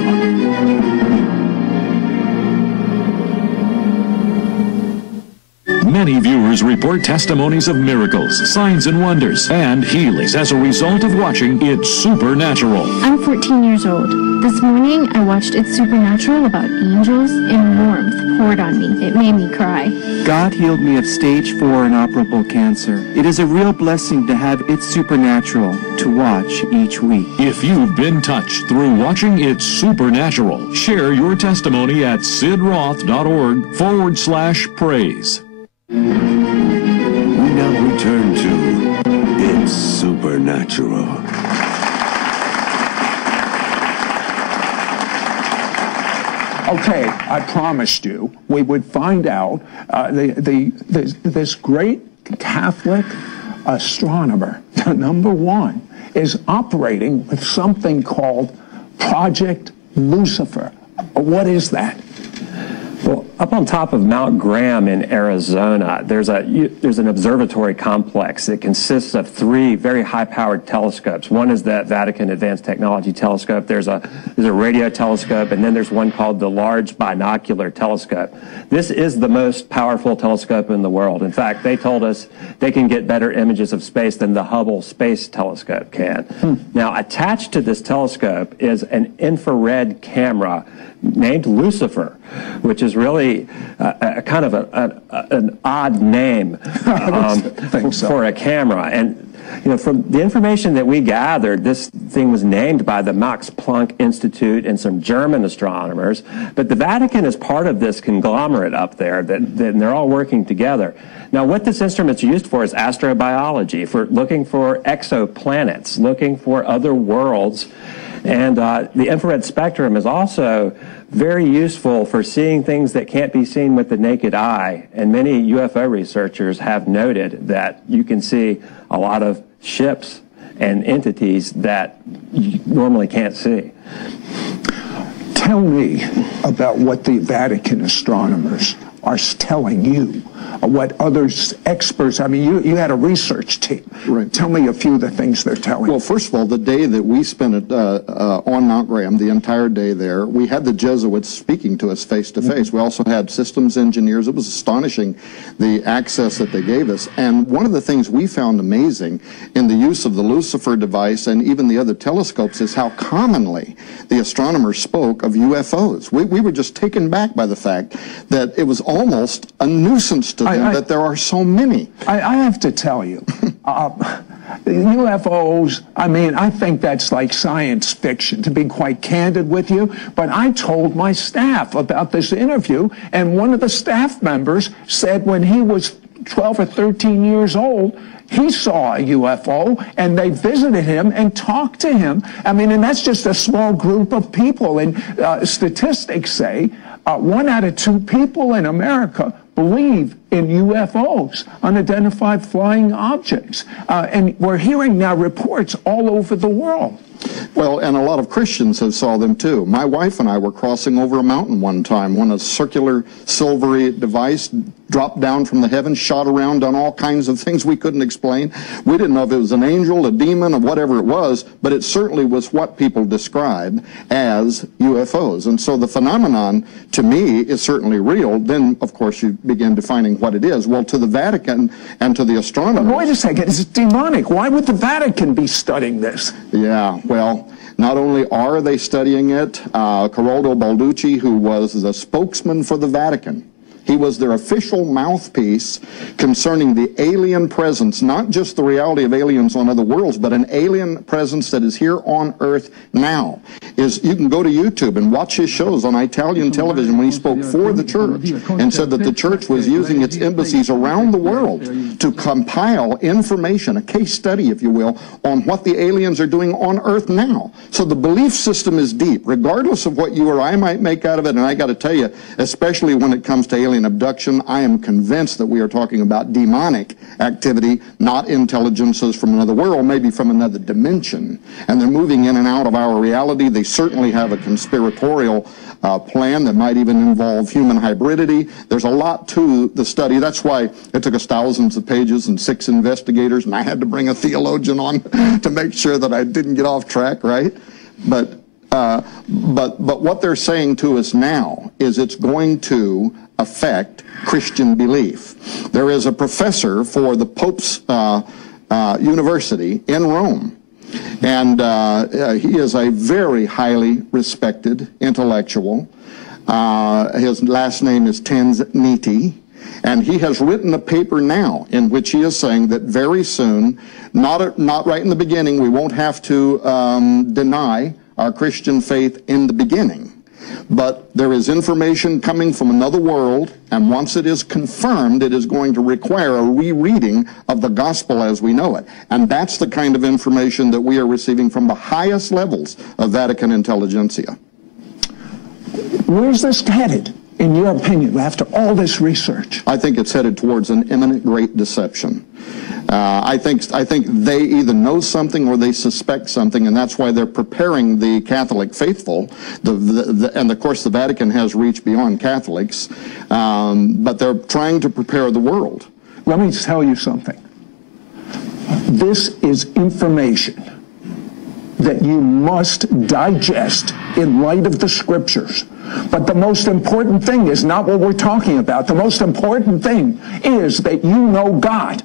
Many viewers report testimonies of miracles, signs and wonders, and healings as a result of watching It's Supernatural. I'm 14 years old. This morning, I watched It's Supernatural about angels, and warmth poured on me. It made me cry. God healed me of stage 4 inoperable cancer. It is a real blessing to have It's Supernatural to watch each week. If you've been touched through watching It's Supernatural, share your testimony at sidroth.org/praise. We now return to It's Supernatural. Okay, I promised you we would find out this great Catholic astronomer, number 1, is operating with something called Project Lucifer. What is that? Well, up on top of Mount Graham in Arizona, there's an observatory complex that consists of 3 very high-powered telescopes. One is the Vatican Advanced Technology Telescope. There's a radio telescope, and then there's one called the Large Binocular Telescope. This is the most powerful telescope in the world. In fact, they told us they can get better images of space than the Hubble Space Telescope can. Now, attached to this telescope is an infrared camera named Lucifer, which is really a kind of an odd name for a camera. And You know, from the information that we gathered, this thing was named by the Max Planck Institute and some German astronomers, but the Vatican is part of this conglomerate up there, that they're all working together. Now, what this instrument's used for is astrobiology, for looking for exoplanets, looking for other worlds. And the infrared spectrum is also very useful for seeing things that can't be seen with the naked eye. And many UFO researchers have noted that you can see a lot of ships and entities that you normally can't see. Tell me about what the Vatican astronomers are telling you, what others, experts, I mean, you had a research team. Right. Tell me a few of the things they're telling you. Well, first of all, the day that we spent on Mount Graham, the entire day there, we had the Jesuits speaking to us face to face. We also had systems engineers. It was astonishing, the access that they gave us. And one of the things we found amazing in the use of the Lucifer device and even the other telescopes is how commonly the astronomers spoke of UFOs. We were just taken back by the fact that it was almost a nuisance to them that there are so many. I have to tell you, UFOs, I mean, I think that's like science fiction, to be quite candid with you. But I told my staff about this interview, and one of the staff members said when he was 12 or 13 years old, he saw a UFO, and they visited him and talked to him. I mean, and that's just a small group of people. And statistics say 1 out of 2 people in America believe in UFOs, unidentified flying objects. And we're hearing now reports all over the world. Well, and a lot of Christians have saw them too. My wife and I were crossing over a mountain one time when a circular silvery device dropped down from the heavens, shot around, done all kinds of things we couldn't explain. We didn't know if it was an angel, a demon, or whatever it was, but it certainly was what people describe as UFOs. And so the phenomenon, to me, is certainly real. Then, of course, you begin defining what it is. Well, to the Vatican and to the astronomers... But wait a second, it's demonic. Why would the Vatican be studying this? Yeah, well, not only are they studying it, Corrado Balducci, who was the spokesman for the Vatican, he was their official mouthpiece concerning the alien presence, not just the reality of aliens on other worlds, but an alien presence that is here on Earth now. You can go to YouTube and watch his shows on Italian television when he spoke for the church and said that the church was using its embassies around the world to compile information, a case study, if you will, on what the aliens are doing on Earth now. So the belief system is deep, regardless of what you or I might make out of it. And I got to tell you, especially when it comes to alien abduction, I am convinced that we are talking about demonic activity, not intelligences from another world, maybe from another dimension. And they're moving in and out of our reality. They certainly have a conspiratorial plan that might even involve human hybridity. There's a lot to the study. That's why it took us thousands of pages and 6 investigators, and I had to bring a theologian on to make sure that I didn't get off track, right? But what they're saying to us now is it's going to affect Christian belief. There is a professor for the Pope's University in Rome, and he is a very highly respected intellectual. His last name is Tanzaniti, and he has written a paper now in which he is saying that very soon, not right in the beginning, we won't have to deny our Christian faith in the beginning. But there is information coming from another world, and once it is confirmed, it is going to require a rereading of the gospel as we know it. And that's the kind of information that we are receiving from the highest levels of Vatican intelligentsia. Where's this headed, in your opinion, after all this research? I think it's headed towards an imminent great deception. I think they either know something or they suspect something, and that's why they're preparing the Catholic faithful. And of course, the Vatican has reached beyond Catholics, but they're trying to prepare the world. Let me tell you something. This is information that you must digest in light of the scriptures. But the most important thing is not what we're talking about. The most important thing is that you know God.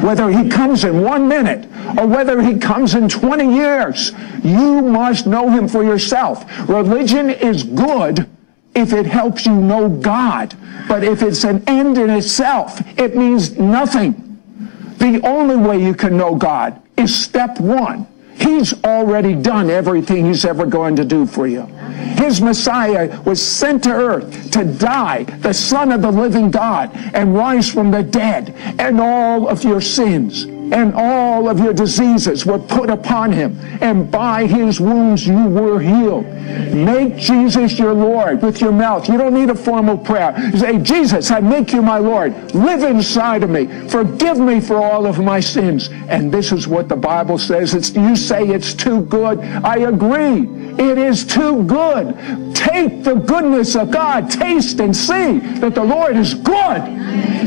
Whether he comes in 1 minute or whether he comes in 20 years, you must know him for yourself. Religion is good if it helps you know God. But if it's an end in itself, it means nothing. The only way you can know God is step one. He's already done everything he's ever going to do for you. His Messiah was sent to earth to die, the Son of the living God, and rise from the dead. And all of your sins and all of your diseases were put upon him. And by his wounds you were healed. Make Jesus your Lord with your mouth. You don't need a formal prayer. You say, Jesus, I make you my Lord. Live inside of me. Forgive me for all of my sins. And this is what the Bible says. You say it's too good. I agree. It is too good. Take the goodness of God. Taste and see that the Lord is good.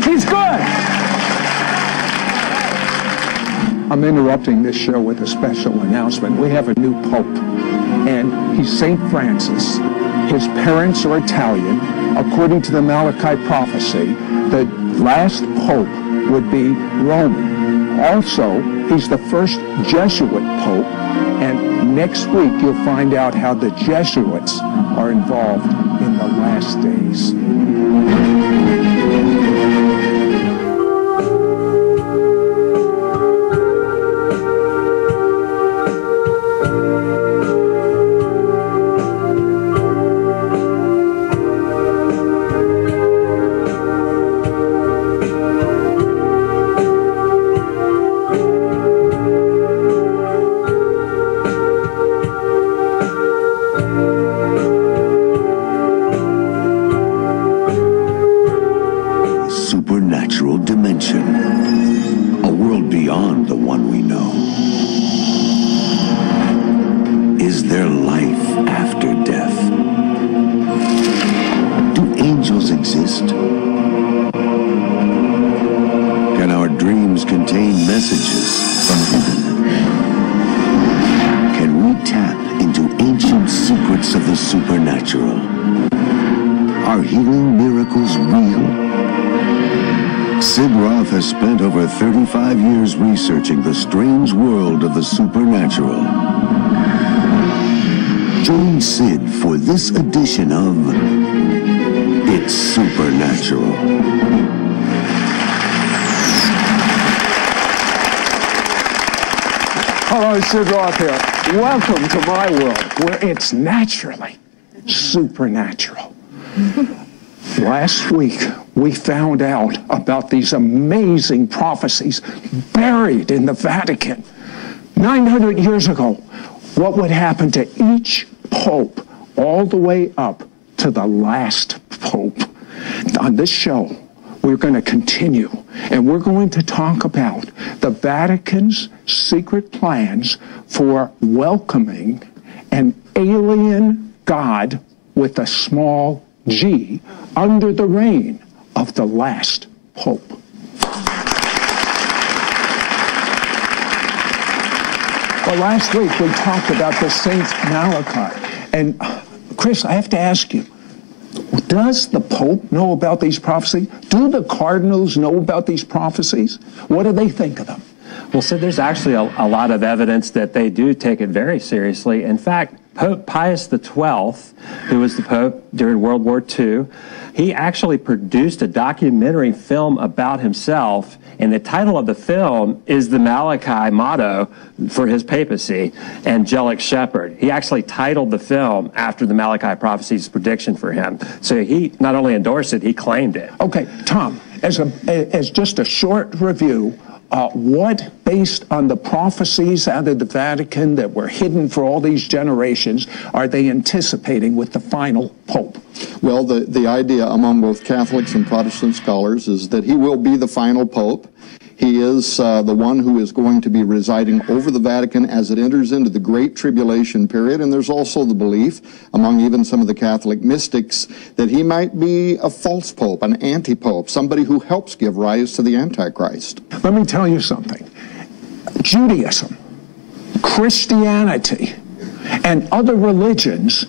He's good. I'm interrupting this show with a special announcement. We have a new Pope, and he's St. Francis. His parents are Italian. According to the Malachi prophecy, the last Pope would be Roman. Also, he's the first Jesuit Pope, and next week you'll find out how the Jesuits are involved in the last days. Supernatural dimension. A world beyond the one we know. Is there life after death? Do angels exist? Can our dreams contain messages from heaven? Can we tap into ancient secrets of the supernatural? Are healing miracles real? Sid Roth has spent over 35 years researching the strange world of the supernatural. Join Sid for this edition of It's Supernatural. Hello, Sid Roth here. Welcome to my world, where it's naturally supernatural. Last week, we found out about these amazing prophecies buried in the Vatican. 900 years ago, what would happen to each pope all the way up to the last pope. On this show, we're going to continue, and we're going to talk about the Vatican's secret plans for welcoming an alien God with a small G under the reign of the last pope. Well, last week we talked about the Saint Malachi. And Chris, I have to ask you, does the Pope know about these prophecies? Do the cardinals know about these prophecies? What do they think of them? Well, so there's actually a lot of evidence that they do take it very seriously. In fact, Pope Pius XII, who was the Pope during World War II, he actually produced a documentary film about himself, and the title of the film is the Malachi motto for his papacy, Angelic Shepherd. He actually titled the film after the Malachi prophecy's prediction for him. So he not only endorsed it, he claimed it. Okay, Tom, as just a short review, what, based on the prophecies out of the Vatican that were hidden for all these generations, are they anticipating with the final Pope? Well, the idea among both Catholics and Protestant scholars is that he will be the final Pope. He is the one who is going to be residing over the Vatican as it enters into the Great Tribulation period. And there's also the belief among even some of the Catholic mystics that he might be a false pope, an anti-pope, somebody who helps give rise to the Antichrist. Let me tell you something. Judaism, Christianity, and other religions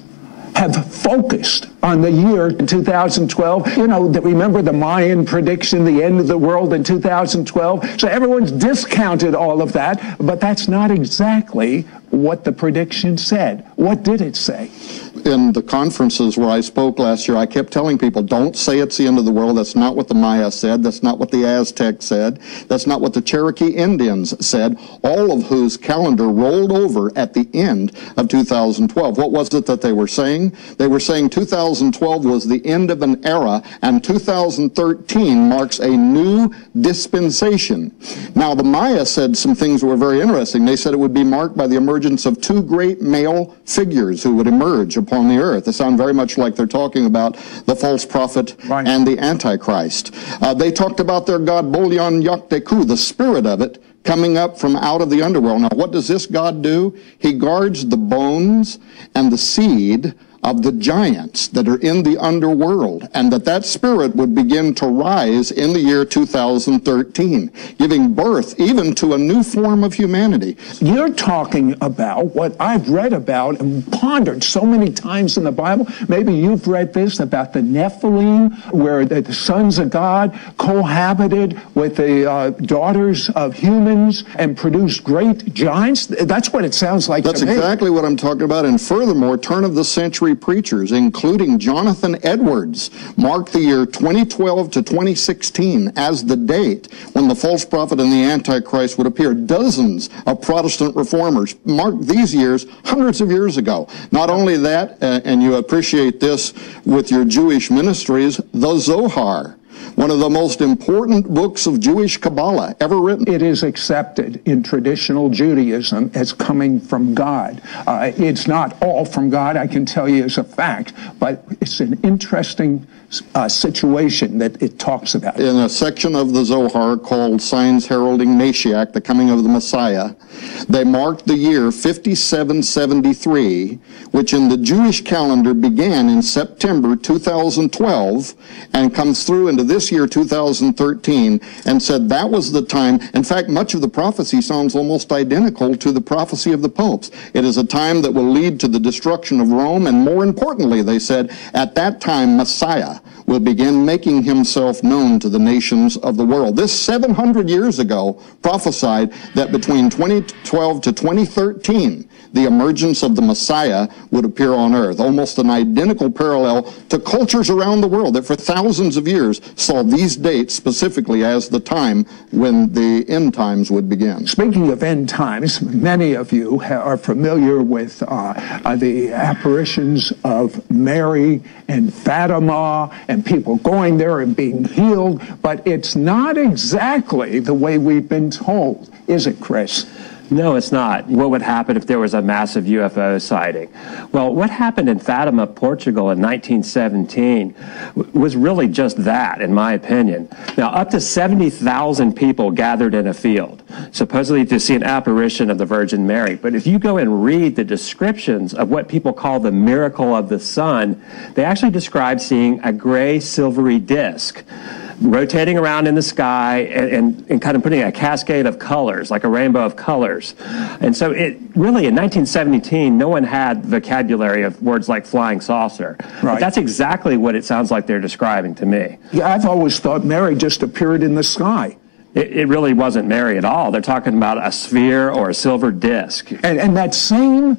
have focused on the year 2012. You know, remember the Mayan prediction, the end of the world in 2012? So everyone's discounted all of that, but that's not exactly what the prediction said. What did it say? In the conferences where I spoke last year, I kept telling people, don't say it's the end of the world. That's not what the Maya said. That's not what the Aztecs said. That's not what the Cherokee Indians said, all of whose calendar rolled over at the end of 2012. What was it that they were saying? They were saying 2012 was the end of an era, and 2013 marks a new dispensation. Now, the Maya said some things that were very interesting. They said it would be marked by the emergence of two great male figures who would emerge upon the earth. They sound very much like they're talking about the false prophet and the Antichrist. They talked about their god Bolyon Yakteku, the spirit of it, coming up from out of the underworld. Now, what does this God do? He guards the bones and the seed of the giants that are in the underworld, and that spirit would begin to rise in the year 2013, giving birth even to a new form of humanity. You're talking about what I've read about and pondered so many times in the Bible. Maybe you've read this about the Nephilim, where the sons of God cohabited with the daughters of humans and produced great giants. That's what it sounds like to me. That's exactly what I'm talking about. And furthermore, turn-of-the-century preachers, including Jonathan Edwards, marked the year 2012 to 2016 as the date when the false prophet and the Antichrist would appear. Dozens of Protestant reformers marked these years hundreds of years ago. Not only that, and you appreciate this with your Jewish ministries, the Zohar, one of the most important books of Jewish Kabbalah ever written. It is accepted in traditional Judaism as coming from God. It's not all from God, I can tell you as a fact, but it's an interesting situation that it talks about. In a section of the Zohar called Signs Heralding Mashiach, the coming of the Messiah, they marked the year 5773, which in the Jewish calendar began in September 2012 and comes through into this year 2013, and said that was the time. In fact, much of the prophecy sounds almost identical to the prophecy of the popes. It is a time that will lead to the destruction of Rome, and more importantly, they said, at that time Messiah will begin making himself known to the nations of the world. This 700 years ago prophesied that between 2012 to 2013, the emergence of the Messiah would appear on earth, almost an identical parallel to cultures around the world that for thousands of years saw these dates specifically as the time when the end times would begin. Speaking of end times, many of you are familiar with the apparitions of Mary and Fatima and people going there and being healed, but it's not exactly the way we've been told, is it, Chris? No, it's not. What would happen if there was a massive UFO sighting? Well, what happened in Fatima, Portugal in 1917 was really just that, in my opinion. Now, up to 70,000 people gathered in a field, supposedly to see an apparition of the Virgin Mary. But if you go and read the descriptions of what people call the miracle of the sun, they actually describe seeing a gray, silvery disk rotating around in the sky and kind of putting a cascade of colors, like a rainbow of colors. And so it really, in 1917, no one had vocabulary of words like flying saucer. Right. But that's exactly what it sounds like they're describing to me. Yeah, I've always thought Mary just appeared in the sky. It really wasn't Mary at all. They're talking about a sphere or a silver disc. And that same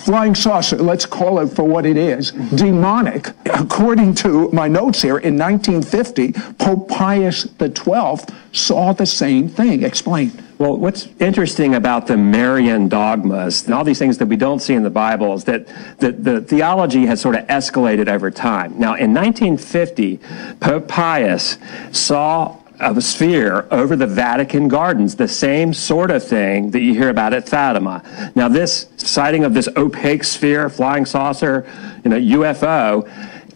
flying saucer, let's call it for what it is, demonic. According to my notes here, in 1950, Pope Pius XII saw the same thing. Explain. Well, what's interesting about the Marian dogmas and all these things that we don't see in the Bible is that the theology has sort of escalated over time. Now, in 1950, Pope Pius saw a sphere over the Vatican gardens, the same sort of thing that you hear about at Fatima. Now, this sighting of this opaque sphere, flying saucer, UFO,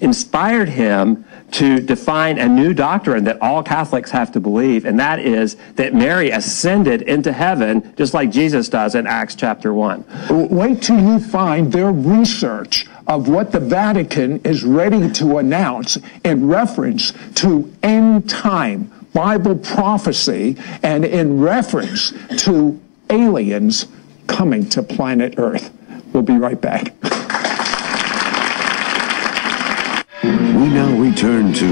inspired him to define a new doctrine that all Catholics have to believe, and that is that Mary ascended into heaven just like Jesus does in Acts chapter 1. Wait till you find their research of what the Vatican is ready to announce in reference to end time Bible prophecy and in reference to aliens coming to planet Earth. We'll be right back. We now return to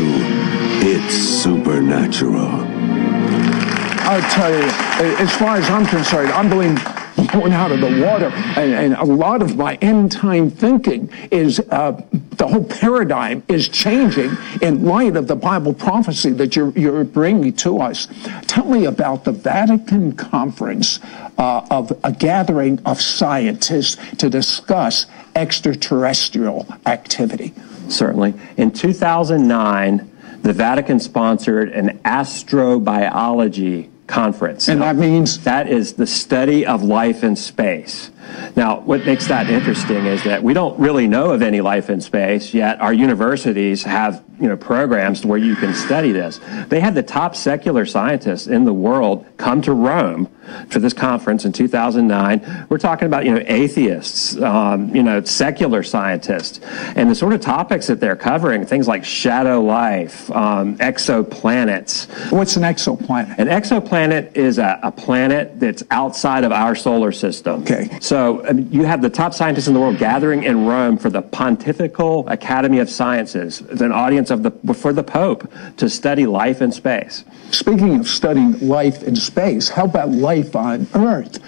It's Supernatural. I'll tell you, as far as I'm concerned, I'm believing blown out of the water. And a lot of my end time thinking is the whole paradigm is changing in light of the Bible prophecy that you're bringing to us. Tell me about the Vatican Conference of a gathering of scientists to discuss extraterrestrial activity. Certainly. In 2009, the Vatican sponsored an astrobiology conference. And that means? That is the study of life in space. Now, what makes that interesting is that we don't really know of any life in space, yet our universities have, programs where you can study this. They had the top secular scientists in the world come to Rome for this conference in 2009. We're talking about, atheists, secular scientists, and the sort of topics that they're covering, things like shadow life, exoplanets. What's an exoplanet? An exoplanet is a planet that's outside of our solar system. Okay. So you have the top scientists in the world gathering in Rome for the Pontifical Academy of Sciences, an audience for the Pope to study life in space. Speaking of studying life in space, how about life on Earth?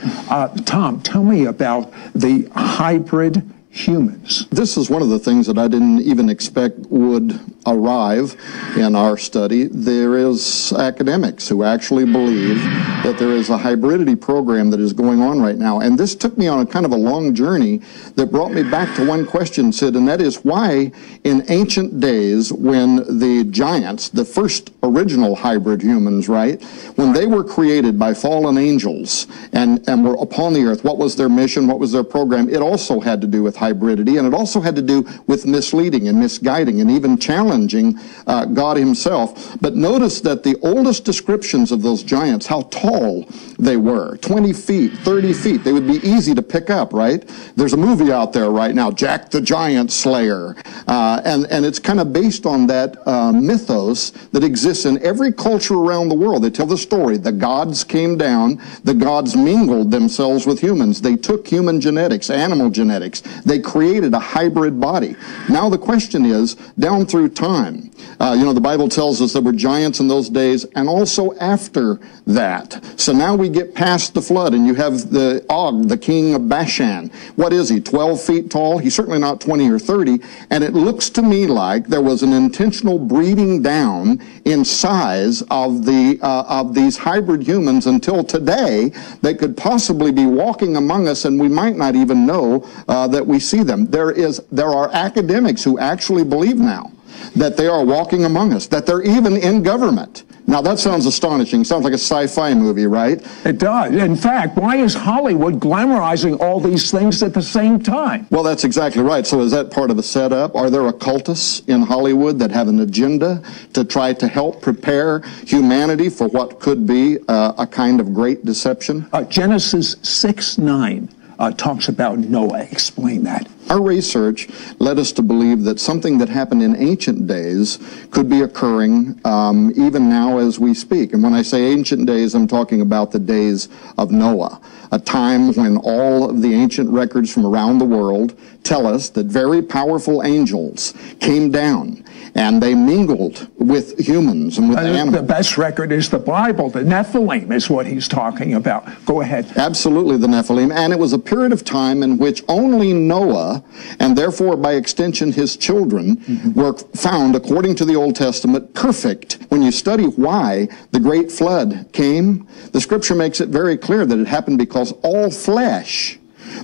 Tom, tell me about the hybrid humans. This is one of the things that I didn't even expect would arrive in our study. There is academics who actually believe that there is a hybridity program that is going on right now. And this took me on a kind of a long journey that brought me back to one question, Sid, and that is why in ancient days when the giants, the first original hybrid humans, right, when they were created by fallen angels and were upon the earth, what was their mission, what was their program? It also had to do with hybridity, and it also had to do with misleading and misguiding and even challenging God himself. But notice that the oldest descriptions of those giants, how tall they were, 20 feet, 30 feet, they would be easy to pick up, right? There's a movie out there right now, Jack the Giant Slayer, and it's kind of based on that mythos that exists in every culture around the world. They tell the story, the gods came down, the gods mingled themselves with humans, they took human genetics, animal genetics, they created a hybrid body. Now the question is, down through time, the Bible tells us there were giants in those days and also after that. So now we get past the flood and you have the Og, the king of Bashan. What is he, 12 feet tall? He's certainly not 20 or 30. And it looks to me like there was an intentional breeding down in size of these hybrid humans until today they could possibly be walking among us and we might not even know that we see them. There are academics who actually believe now that they are walking among us, that they're even in government. Now that sounds astonishing. Sounds like a sci-fi movie, right? It does. In fact, why is Hollywood glamorizing all these things at the same time? Well, that's exactly right. So is that part of a setup? Are there occultists in Hollywood that have an agenda to try to help prepare humanity for what could be a kind of great deception? Genesis 6:9 talks about Noah. Explain that. Our research led us to believe that something that happened in ancient days could be occurring even now as we speak. And when I say ancient days, I'm talking about the days of Noah, a time when all of the ancient records from around the world tell us that very powerful angels came down and they mingled with humans and with animals. The best record is the Bible. The Nephilim is what he's talking about. Go ahead. Absolutely, the Nephilim. And it was a period of time in which only Noah, and therefore by extension his children, were found, according to the Old Testament, perfect. When you study why the great flood came, the scripture makes it very clear that it happened because all flesh,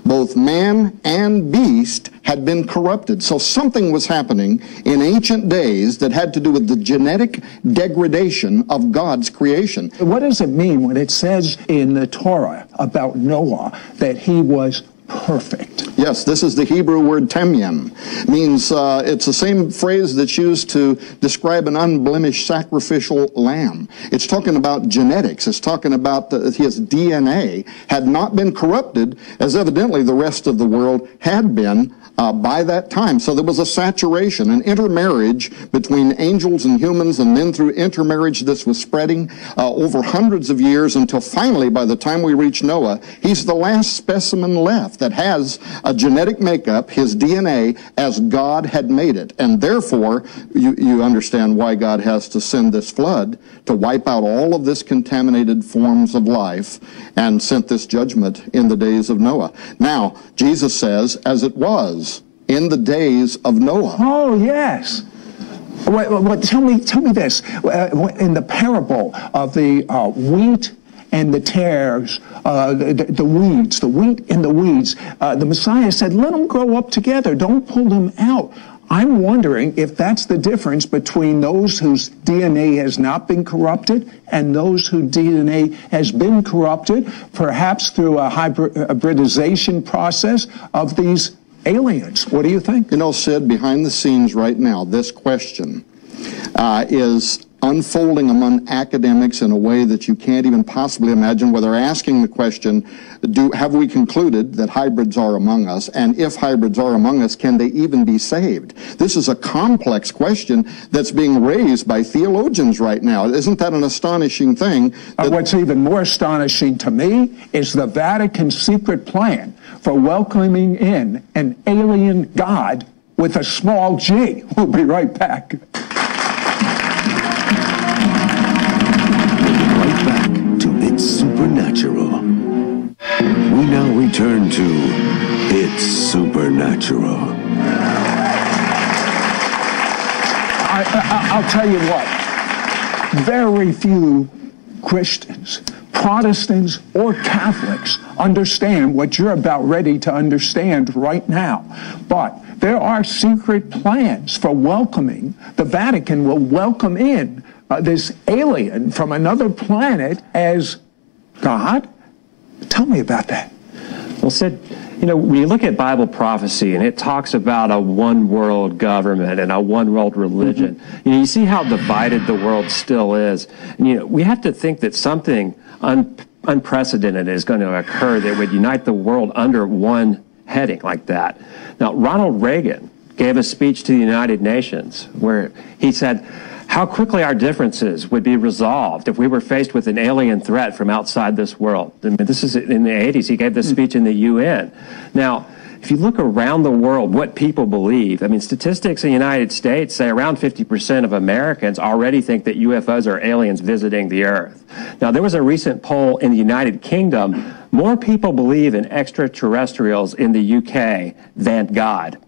both man and beast, had been corrupted. So something was happening in ancient days that had to do with the genetic degradation of God's creation. What does it mean when it says in the Torah about Noah that he was perfect? Yes, this is the Hebrew word temyem. Means it's the same phrase that's used to describe an unblemished sacrificial lamb. It's talking about genetics. It's talking about his DNA had not been corrupted, as evidently the rest of the world had been by that time. So there was a saturation, an intermarriage between angels and humans, and then through intermarriage this was spreading over hundreds of years until finally, by the time we reach Noah, he's the last specimen left. that has a genetic makeup, his DNA, as God had made it. And therefore, you understand why God has to send this flood to wipe out all of this contaminated forms of life and sent this judgment in the days of Noah. Now, Jesus says, as it was in the days of Noah. Oh, yes. Tell me this. In the parable of the wheat and the tares, the weeds, the wheat and the weeds, the Messiah said, let them grow up together. Don't pull them out. I'm wondering if that's the difference between those whose DNA has not been corrupted and those whose DNA has been corrupted, perhaps through a hybridization process of these aliens. What do you think? You know, Sid, behind the scenes right now, this question is unfolding among academics in a way that you can't even possibly imagine, where they're asking the question, have we concluded that hybrids are among us? And if hybrids are among us, can they even be saved? This is a complex question that's being raised by theologians right now. Isn't that an astonishing thing? What's even more astonishing to me is the Vatican's secret plan for welcoming in an alien God with a small g. We'll be right back. Supernatural. We now return to It's Supernatural. I'll tell you what, very few Christians, Protestants, or Catholics understand what you're about ready to understand right now. But there are secret plans for welcoming. The Vatican will welcome in this alien from another planet as God? Tell me about that. Well, Sid, you know, when you look at Bible prophecy and it talks about a one world government and a one world religion, you know, you see how divided the world still is. And, you know, we have to think that something unprecedented is going to occur that would unite the world under one heading like that. Now, Ronald Reagan gave a speech to the United Nations where he said how quickly our differences would be resolved if we were faced with an alien threat from outside this world. I mean, this is in the 80s. He gave this speech in the UN. Now, if you look around the world, what people believe, I mean, statistics in the United States say around 50% of Americans already think that UFOs are aliens visiting the Earth. Now, there was a recent poll in the United Kingdom. More people believe in extraterrestrials in the UK than God.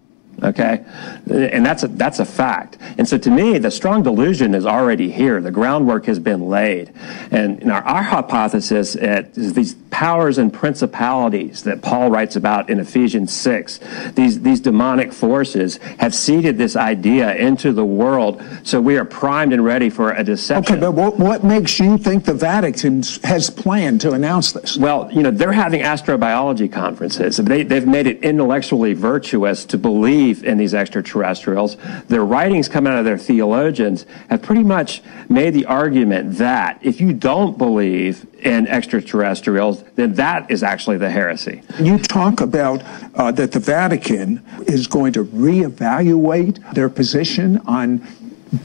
Okay, and that's a fact. And so to me, the strong delusion is already here. The groundwork has been laid. And our hypothesis is these powers and principalities that Paul writes about in Ephesians 6, these demonic forces have seeded this idea into the world, so we are primed and ready for a deception. Okay, but what makes you think the Vatican has planned to announce this? Well, you know, they're having astrobiology conferences. They've made it intellectually virtuous to believe in these extraterrestrials. Their writings come out of their theologians have pretty much made the argument that if you don't believe in extraterrestrials, then that is actually the heresy. You talk about that the Vatican is going to reevaluate their position on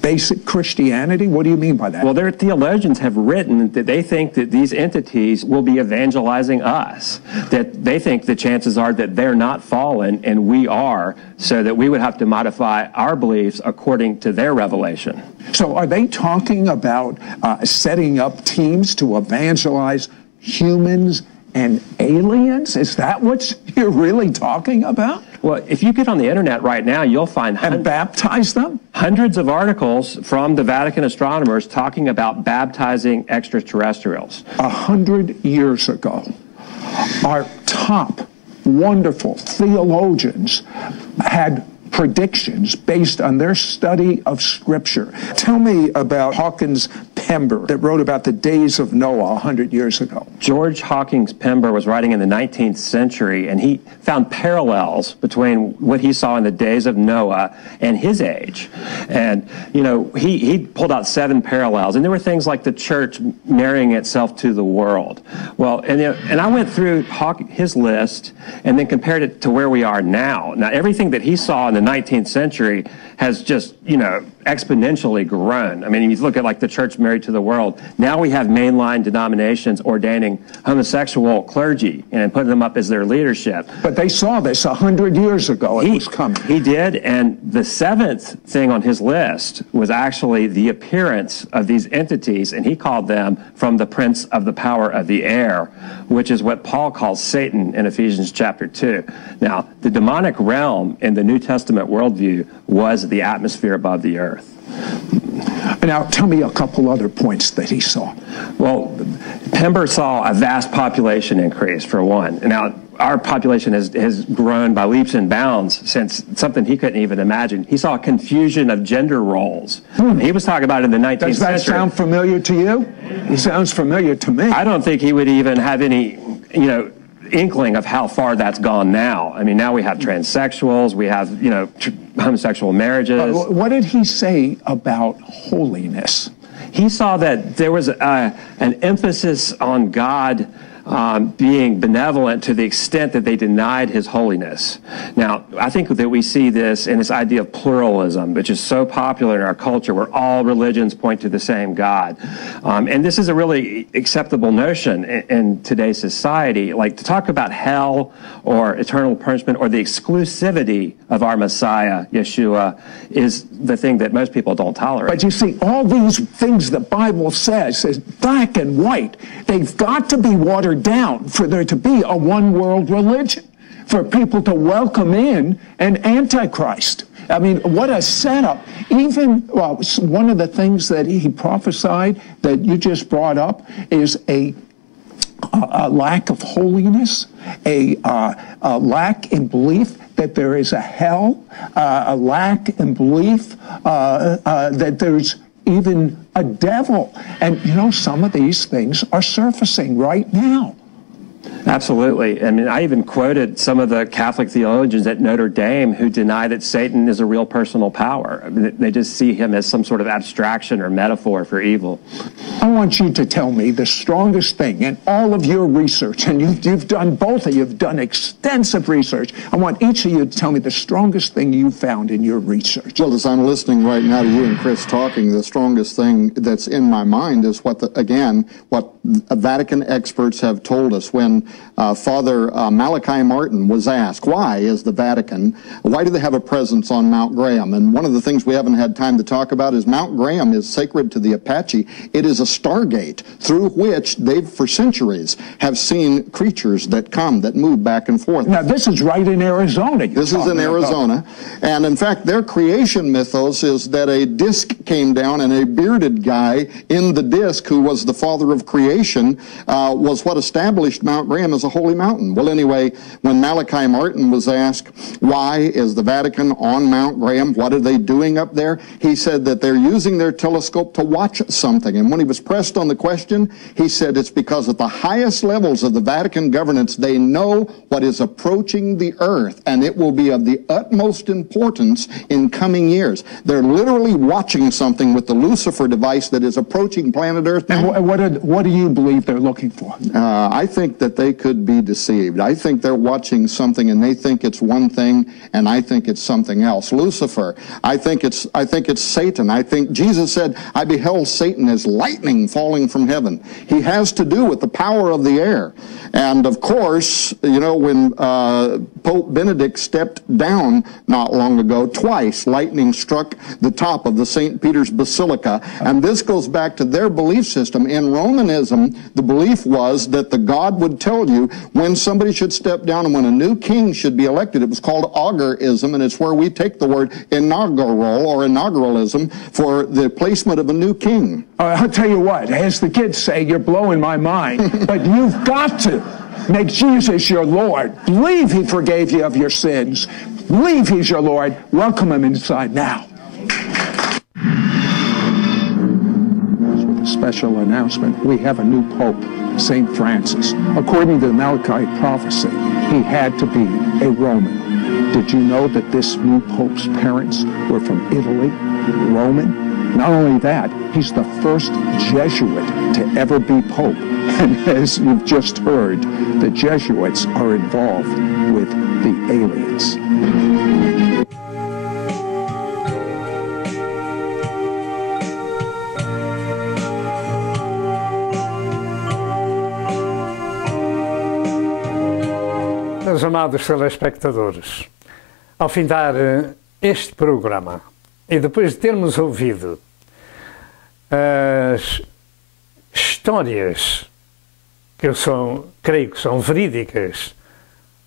basic Christianity? What do you mean by that? Well, their theologians have written that they think that these entities will be evangelizing us, that they think the chances are that they're not fallen and we are, so that we would have to modify our beliefs according to their revelation. So are they talking about setting up teams to evangelize humans and aliens? Is that what you're really talking about? Well, if you get on the internet right now, you'll find and baptize them? Hundreds of articles from the Vatican astronomers talking about baptizing extraterrestrials. 100 years ago, our top wonderful theologians had predictions based on their study of Scripture. Tell me about Hawkins Pember that wrote about the days of Noah 100 years ago. George Hawkins Pember was writing in the 19th century, and he found parallels between what he saw in the days of Noah and his age. And, you know, he pulled out 7 parallels, and there were things like the church marrying itself to the world. Well, and I went through his list and then compared it to where we are now. Now, everything that he saw in the 19th century has just, you know, exponentially grown. I mean, you look at like the church married contrary to the world. Now we have mainline denominations ordaining homosexual clergy and putting them up as their leadership. But they saw this 100 years ago. It was coming. He did, and the seventh thing on his list was actually the appearance of these entities, and he called them from the prince of the power of the air, which is what Paul calls Satan in Ephesians chapter 2. Now, the demonic realm in the New Testament worldview was the atmosphere above the earth. Now, tell me a couple other points that he saw. Well, Pember saw a vast population increase, for one. Now, our population has grown by leaps and bounds since something he couldn't even imagine. He saw a confusion of gender roles. He was talking about it in the 19th century. Does that sound familiar to you? It sounds familiar to me. I don't think he would even have any, inkling of how far that's gone now. I mean, now we have transsexuals, we have, homosexual marriages. What did he say about holiness? He saw that there was an emphasis on God being benevolent to the extent that they denied his holiness. Now, I think that we see this in this idea of pluralism, which is so popular in our culture, where all religions point to the same God. And this is a really acceptable notion in today's society. Like, to talk about hell or eternal punishment or the exclusivity of our Messiah, Yeshua, is the thing that most people don't tolerate. But you see, all these things the Bible says is black and white. They've got to be watered down for there to be a one-world religion, for people to welcome in an antichrist. I mean, what a setup. Even, one of the things that he prophesied that you just brought up is a lack of holiness, a lack in belief that there is a hell, a lack in belief that there's even a devil. And, some of these things are surfacing right now. Absolutely. I mean, I even quoted some of the Catholic theologians at Notre Dame who deny that Satan is a real personal power. I mean, they just see him as some sort of abstraction or metaphor for evil. I want you to tell me the strongest thing in all of your research, and you've done, both of you have done extensive research. I want each of you to tell me the strongest thing you found in your research. Well, as I'm listening right now to you and Chris talking, the strongest thing that's in my mind is what Vatican experts have told us. When Father Malachi Martin was asked, why do they have a presence on Mount Graham? And one of the things we haven't had time to talk about is Mount Graham is sacred to the Apache. It is a stargate through which they've, for centuries, have seen creatures that come, that move back and forth. Now, this is right in Arizona. This is in Arizona. And in fact, their creation mythos is that a disc came down and a bearded guy in the disc, who was the father of creation, was what established Mount Graham as a holy mountain. Well, anyway, when Malachi Martin was asked, why is the Vatican on Mount Graham? What are they doing up there? He said that they're using their telescope to watch something. And when he was pressed on the question, he said it's because at the highest levels of the Vatican governance, they know what is approaching the earth, and it will be of the utmost importance in coming years. They're literally watching something with the Lucifer device that is approaching planet Earth. And what do you believe they're looking for? I think that they could be deceived. I think they're watching something and they think it's one thing, and I think it's something else. Lucifer, I think it's Satan. I think Jesus said, I beheld Satan as lightning falling from heaven. He has to do with the power of the air. And of course, when Pope Benedict stepped down not long ago, twice lightning struck the top of the St. Peter's Basilica. And this goes back to their belief system. In Romanism, the belief was that the God would tell you when somebody should step down and when a new king should be elected. It was called augurism, and it's where we take the word inaugural or inauguralism for the placement of a new king. I'll tell you what, as the kids say, you're blowing my mind, but you've got to make Jesus your Lord. Believe he forgave you of your sins. Believe he's your Lord. Welcome him inside now. With a special announcement, we have a new Pope, St. Francis. According to the Malachi prophecy, he had to be a Roman. Did you know that this new Pope's parents were from Italy, Roman? Not only that, he's the first Jesuit to ever be Pope. And as you've just heard, the Jesuits are involved with the aliens. Meus amados telespectadores, ao findar este programa e depois de termos ouvido as histórias que creio que são verídicas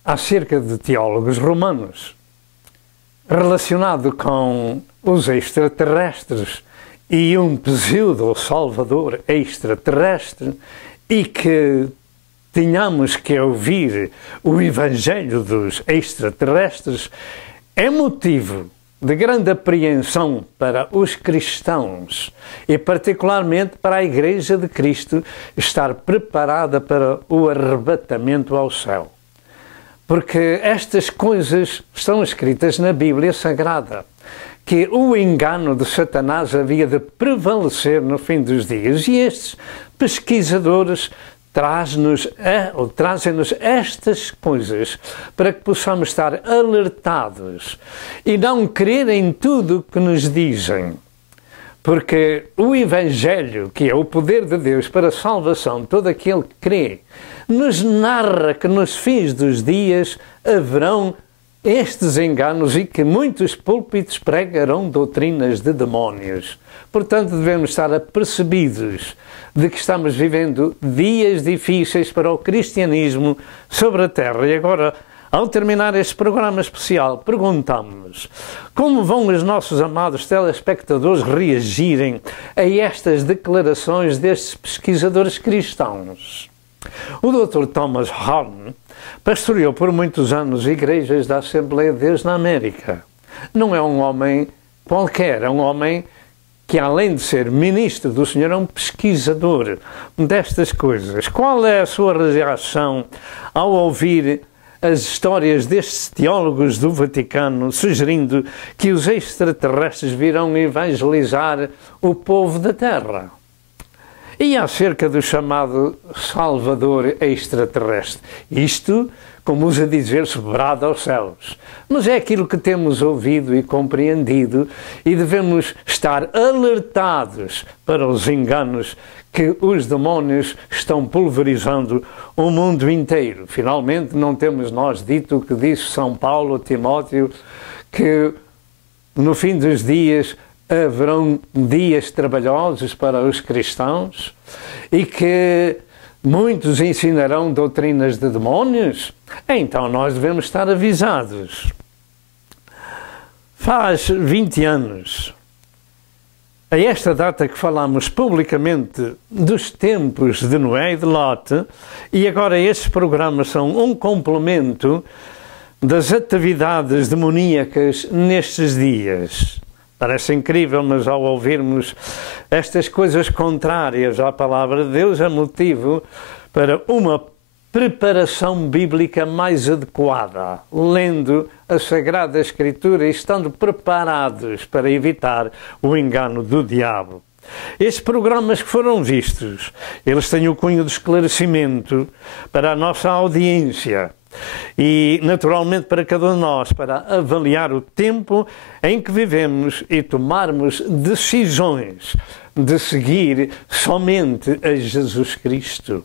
acerca de teólogos romanos relacionado com os extraterrestres e um pseudo-salvador extraterrestre, e que tínhamos que ouvir o Evangelho dos extraterrestres, é motivo de grande apreensão para os cristãos e particularmente para a Igreja de Cristo estar preparada para o arrebatamento ao céu. Porque estas coisas estão escritas na Bíblia Sagrada, que o engano de Satanás havia de prevalecer no fim dos dias, e estes pesquisadores trazem-nos estas coisas para que possamos estar alertados e não crer em tudo o que nos dizem. Porque o Evangelho, que é o poder de Deus para a salvação de todo aquele que crê, nos narra que nos fins dos dias haverão estes enganos e que muitos púlpitos pregarão doutrinas de demónios. Portanto, devemos estar apercebidos de que estamos vivendo dias difíceis para o cristianismo sobre a terra. E agora, ao terminar este programa especial, perguntamos-nos como vão os nossos amados telespectadores reagirem a estas declarações destes pesquisadores cristãos. O Dr. Thomas Horn pastoreou por muitos anos igrejas da Assembleia de Deus na América. Não é um homem qualquer, é um homem que, além de ser ministro do Senhor, é um pesquisador destas coisas. Qual é a sua reação ao ouvir as histórias destes teólogos do Vaticano sugerindo que os extraterrestres virão evangelizar o povo da Terra? E acerca do chamado Salvador extraterrestre? Isto, como usa dizer, sobrado aos céus. Mas é aquilo que temos ouvido e compreendido, e devemos estar alertados para os enganos que os demónios estão pulverizando o mundo inteiro. Finalmente, não temos nós dito o que disse São Paulo a Timóteo, que no fim dos dias haverão dias trabalhosos para os cristãos e que muitos ensinarão doutrinas de demónios? Então nós devemos estar avisados. Faz 20 anos, a esta data que falamos publicamente dos tempos de Noé e de Lot, e agora estes programas são um complemento das atividades demoníacas nestes dias. Parece incrível, mas ao ouvirmos estas coisas contrárias à palavra de Deus, é motivo para uma preparação bíblica mais adequada, lendo a Sagrada Escritura e estando preparados para evitar o engano do diabo. Estes programas que foram vistos, eles têm o cunho de esclarecimento para a nossa audiência e, naturalmente, para cada um de nós, para avaliar o tempo em que vivemos e tomarmos decisões de seguir somente a Jesus Cristo.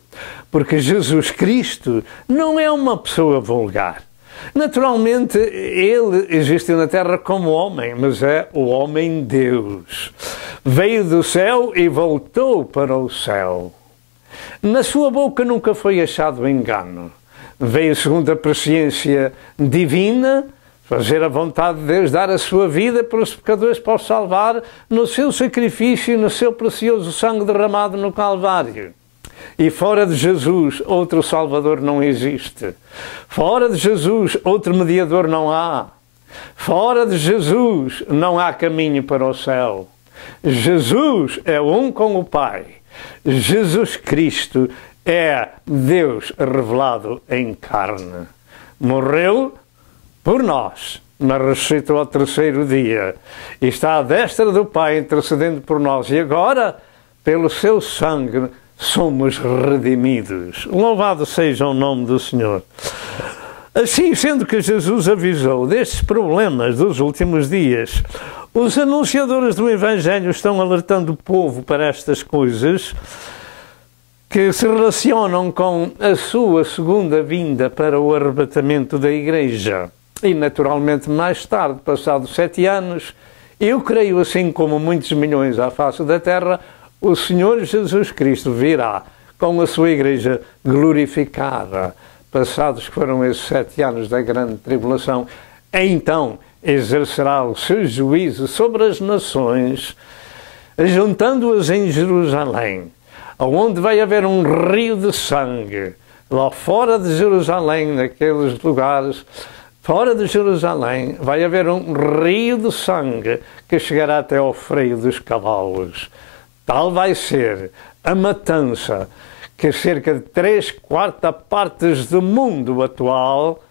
Porque Jesus Cristo não é uma pessoa vulgar. Naturalmente, ele existiu na Terra como homem, mas é o homem-Deus. Veio do céu e voltou para o céu. Na sua boca nunca foi achado engano. Veio segundo a presciência divina, fazer a vontade de Deus, dar a sua vida para os pecadores, para os salvar no seu sacrifício, no seu precioso sangue derramado no Calvário. E fora de Jesus, outro Salvador não existe. Fora de Jesus, outro mediador não há. Fora de Jesus, não há caminho para o céu. Jesus é um com o Pai. Jesus Cristo é Deus revelado em carne. Morreu por nós, mas ressuscitou ao terceiro dia. E está à destra do Pai intercedendo por nós. E agora, pelo seu sangue, somos redimidos. Louvado seja o nome do Senhor. Assim, sendo que Jesus avisou destes problemas dos últimos dias, os anunciadores do Evangelho estão alertando o povo para estas coisas que se relacionam com a sua segunda vinda para o arrebatamento da Igreja. E, naturalmente, mais tarde, passados 7 anos, eu creio, assim como muitos milhões à face da terra, o Senhor Jesus Cristo virá com a sua Igreja glorificada. Passados que foram esses 7 anos da grande tribulação, então exercerá o seu juízo sobre as nações, juntando-as em Jerusalém, onde vai haver um rio de sangue. Lá fora de Jerusalém, naqueles lugares, fora de Jerusalém, vai haver um rio de sangue que chegará até ao freio dos cavalos. Tal vai ser a matança que cerca de 3/4 partes do mundo atual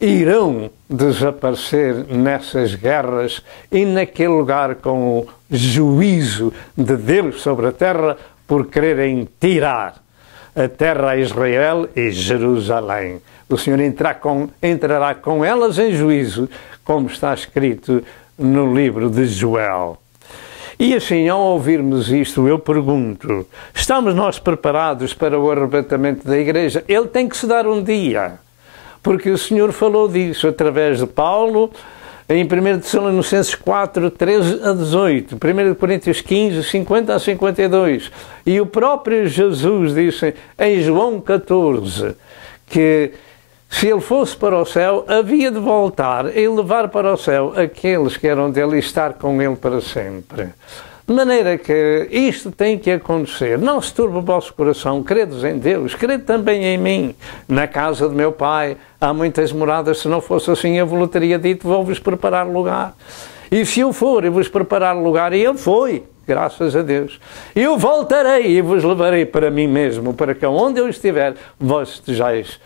irão desaparecer nessas guerras e naquele lugar com o juízo de Deus sobre a terra por quererem tirar a terra a Israel e Jerusalém. O Senhor entrará com elas em juízo, como está escrito no livro de Joel. E assim, ao ouvirmos isto, eu pergunto, estamos nós preparados para o arrebatamento da Igreja? Ele tem que se dar um dia, porque o Senhor falou disso através de Paulo, em 1 Tessalonicenses 4, 13 a 18, 1 Coríntios 15, 50 a 52, e o próprio Jesus disse em João 14, que se ele fosse para o céu, havia de voltar e levar para o céu aqueles que eram dele e estar com ele para sempre. De maneira que isto tem que acontecer. Não se turbe o vosso coração, credes em Deus, crede também em mim. Na casa de meu Pai há muitas moradas, se não fosse assim eu vos teria dito, vou-vos preparar lugar. E se eu for e vos preparar lugar, e ele foi, graças a Deus, eu voltarei e vos levarei para mim mesmo, para que onde eu estiver, vós estejais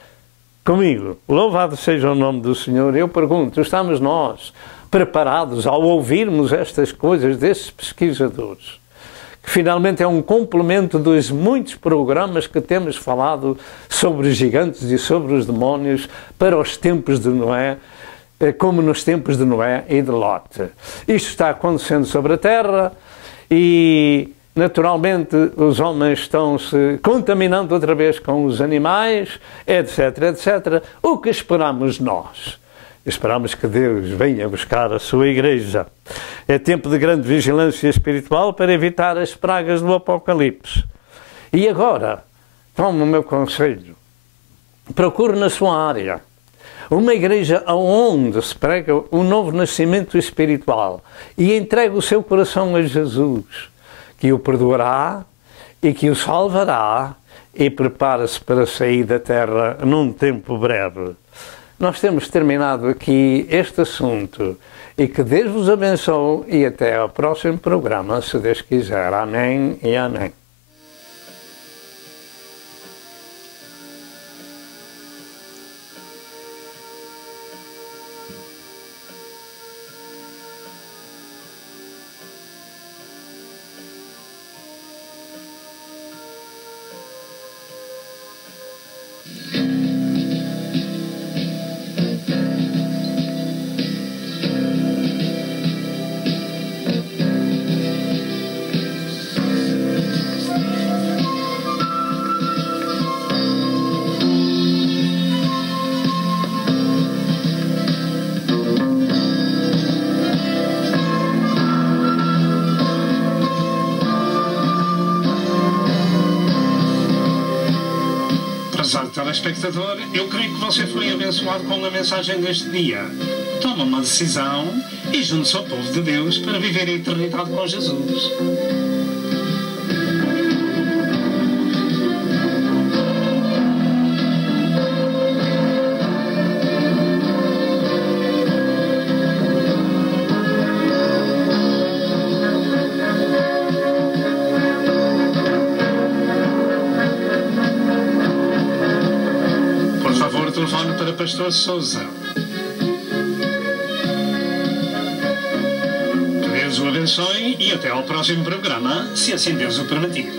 comigo. Louvado seja o nome do Senhor. Eu pergunto, estamos nós preparados ao ouvirmos estas coisas desses pesquisadores? Que finalmente é um complemento dos muitos programas que temos falado sobre os gigantes e sobre os demónios para os tempos de Noé, como nos tempos de Noé e de Lot. Isto está acontecendo sobre a terra e naturalmente, os homens estão-se contaminando outra vez com os animais, etc, etc. O que esperamos nós? Esperamos que Deus venha buscar a sua Igreja. É tempo de grande vigilância espiritual para evitar as pragas do Apocalipse. E agora, tome o meu conselho. Procure na sua área uma igreja onde se prega o novo nascimento espiritual e entregue o seu coração a Jesus, que o perdoará e que o salvará e prepara-se para sair da terra num tempo breve. Nós temos terminado aqui este assunto e que Deus vos abençoe e até ao próximo programa, se Deus quiser. Amém e amém. Prezado telespectador, eu creio que você foi abençoado com a mensagem deste dia. Toma uma decisão e junte-se ao povo de Deus para viver a eternidade com Jesus. Telefone para Pastor Sousa. Que Deus o abençoe e até ao próximo programa, se assim Deus o permitir.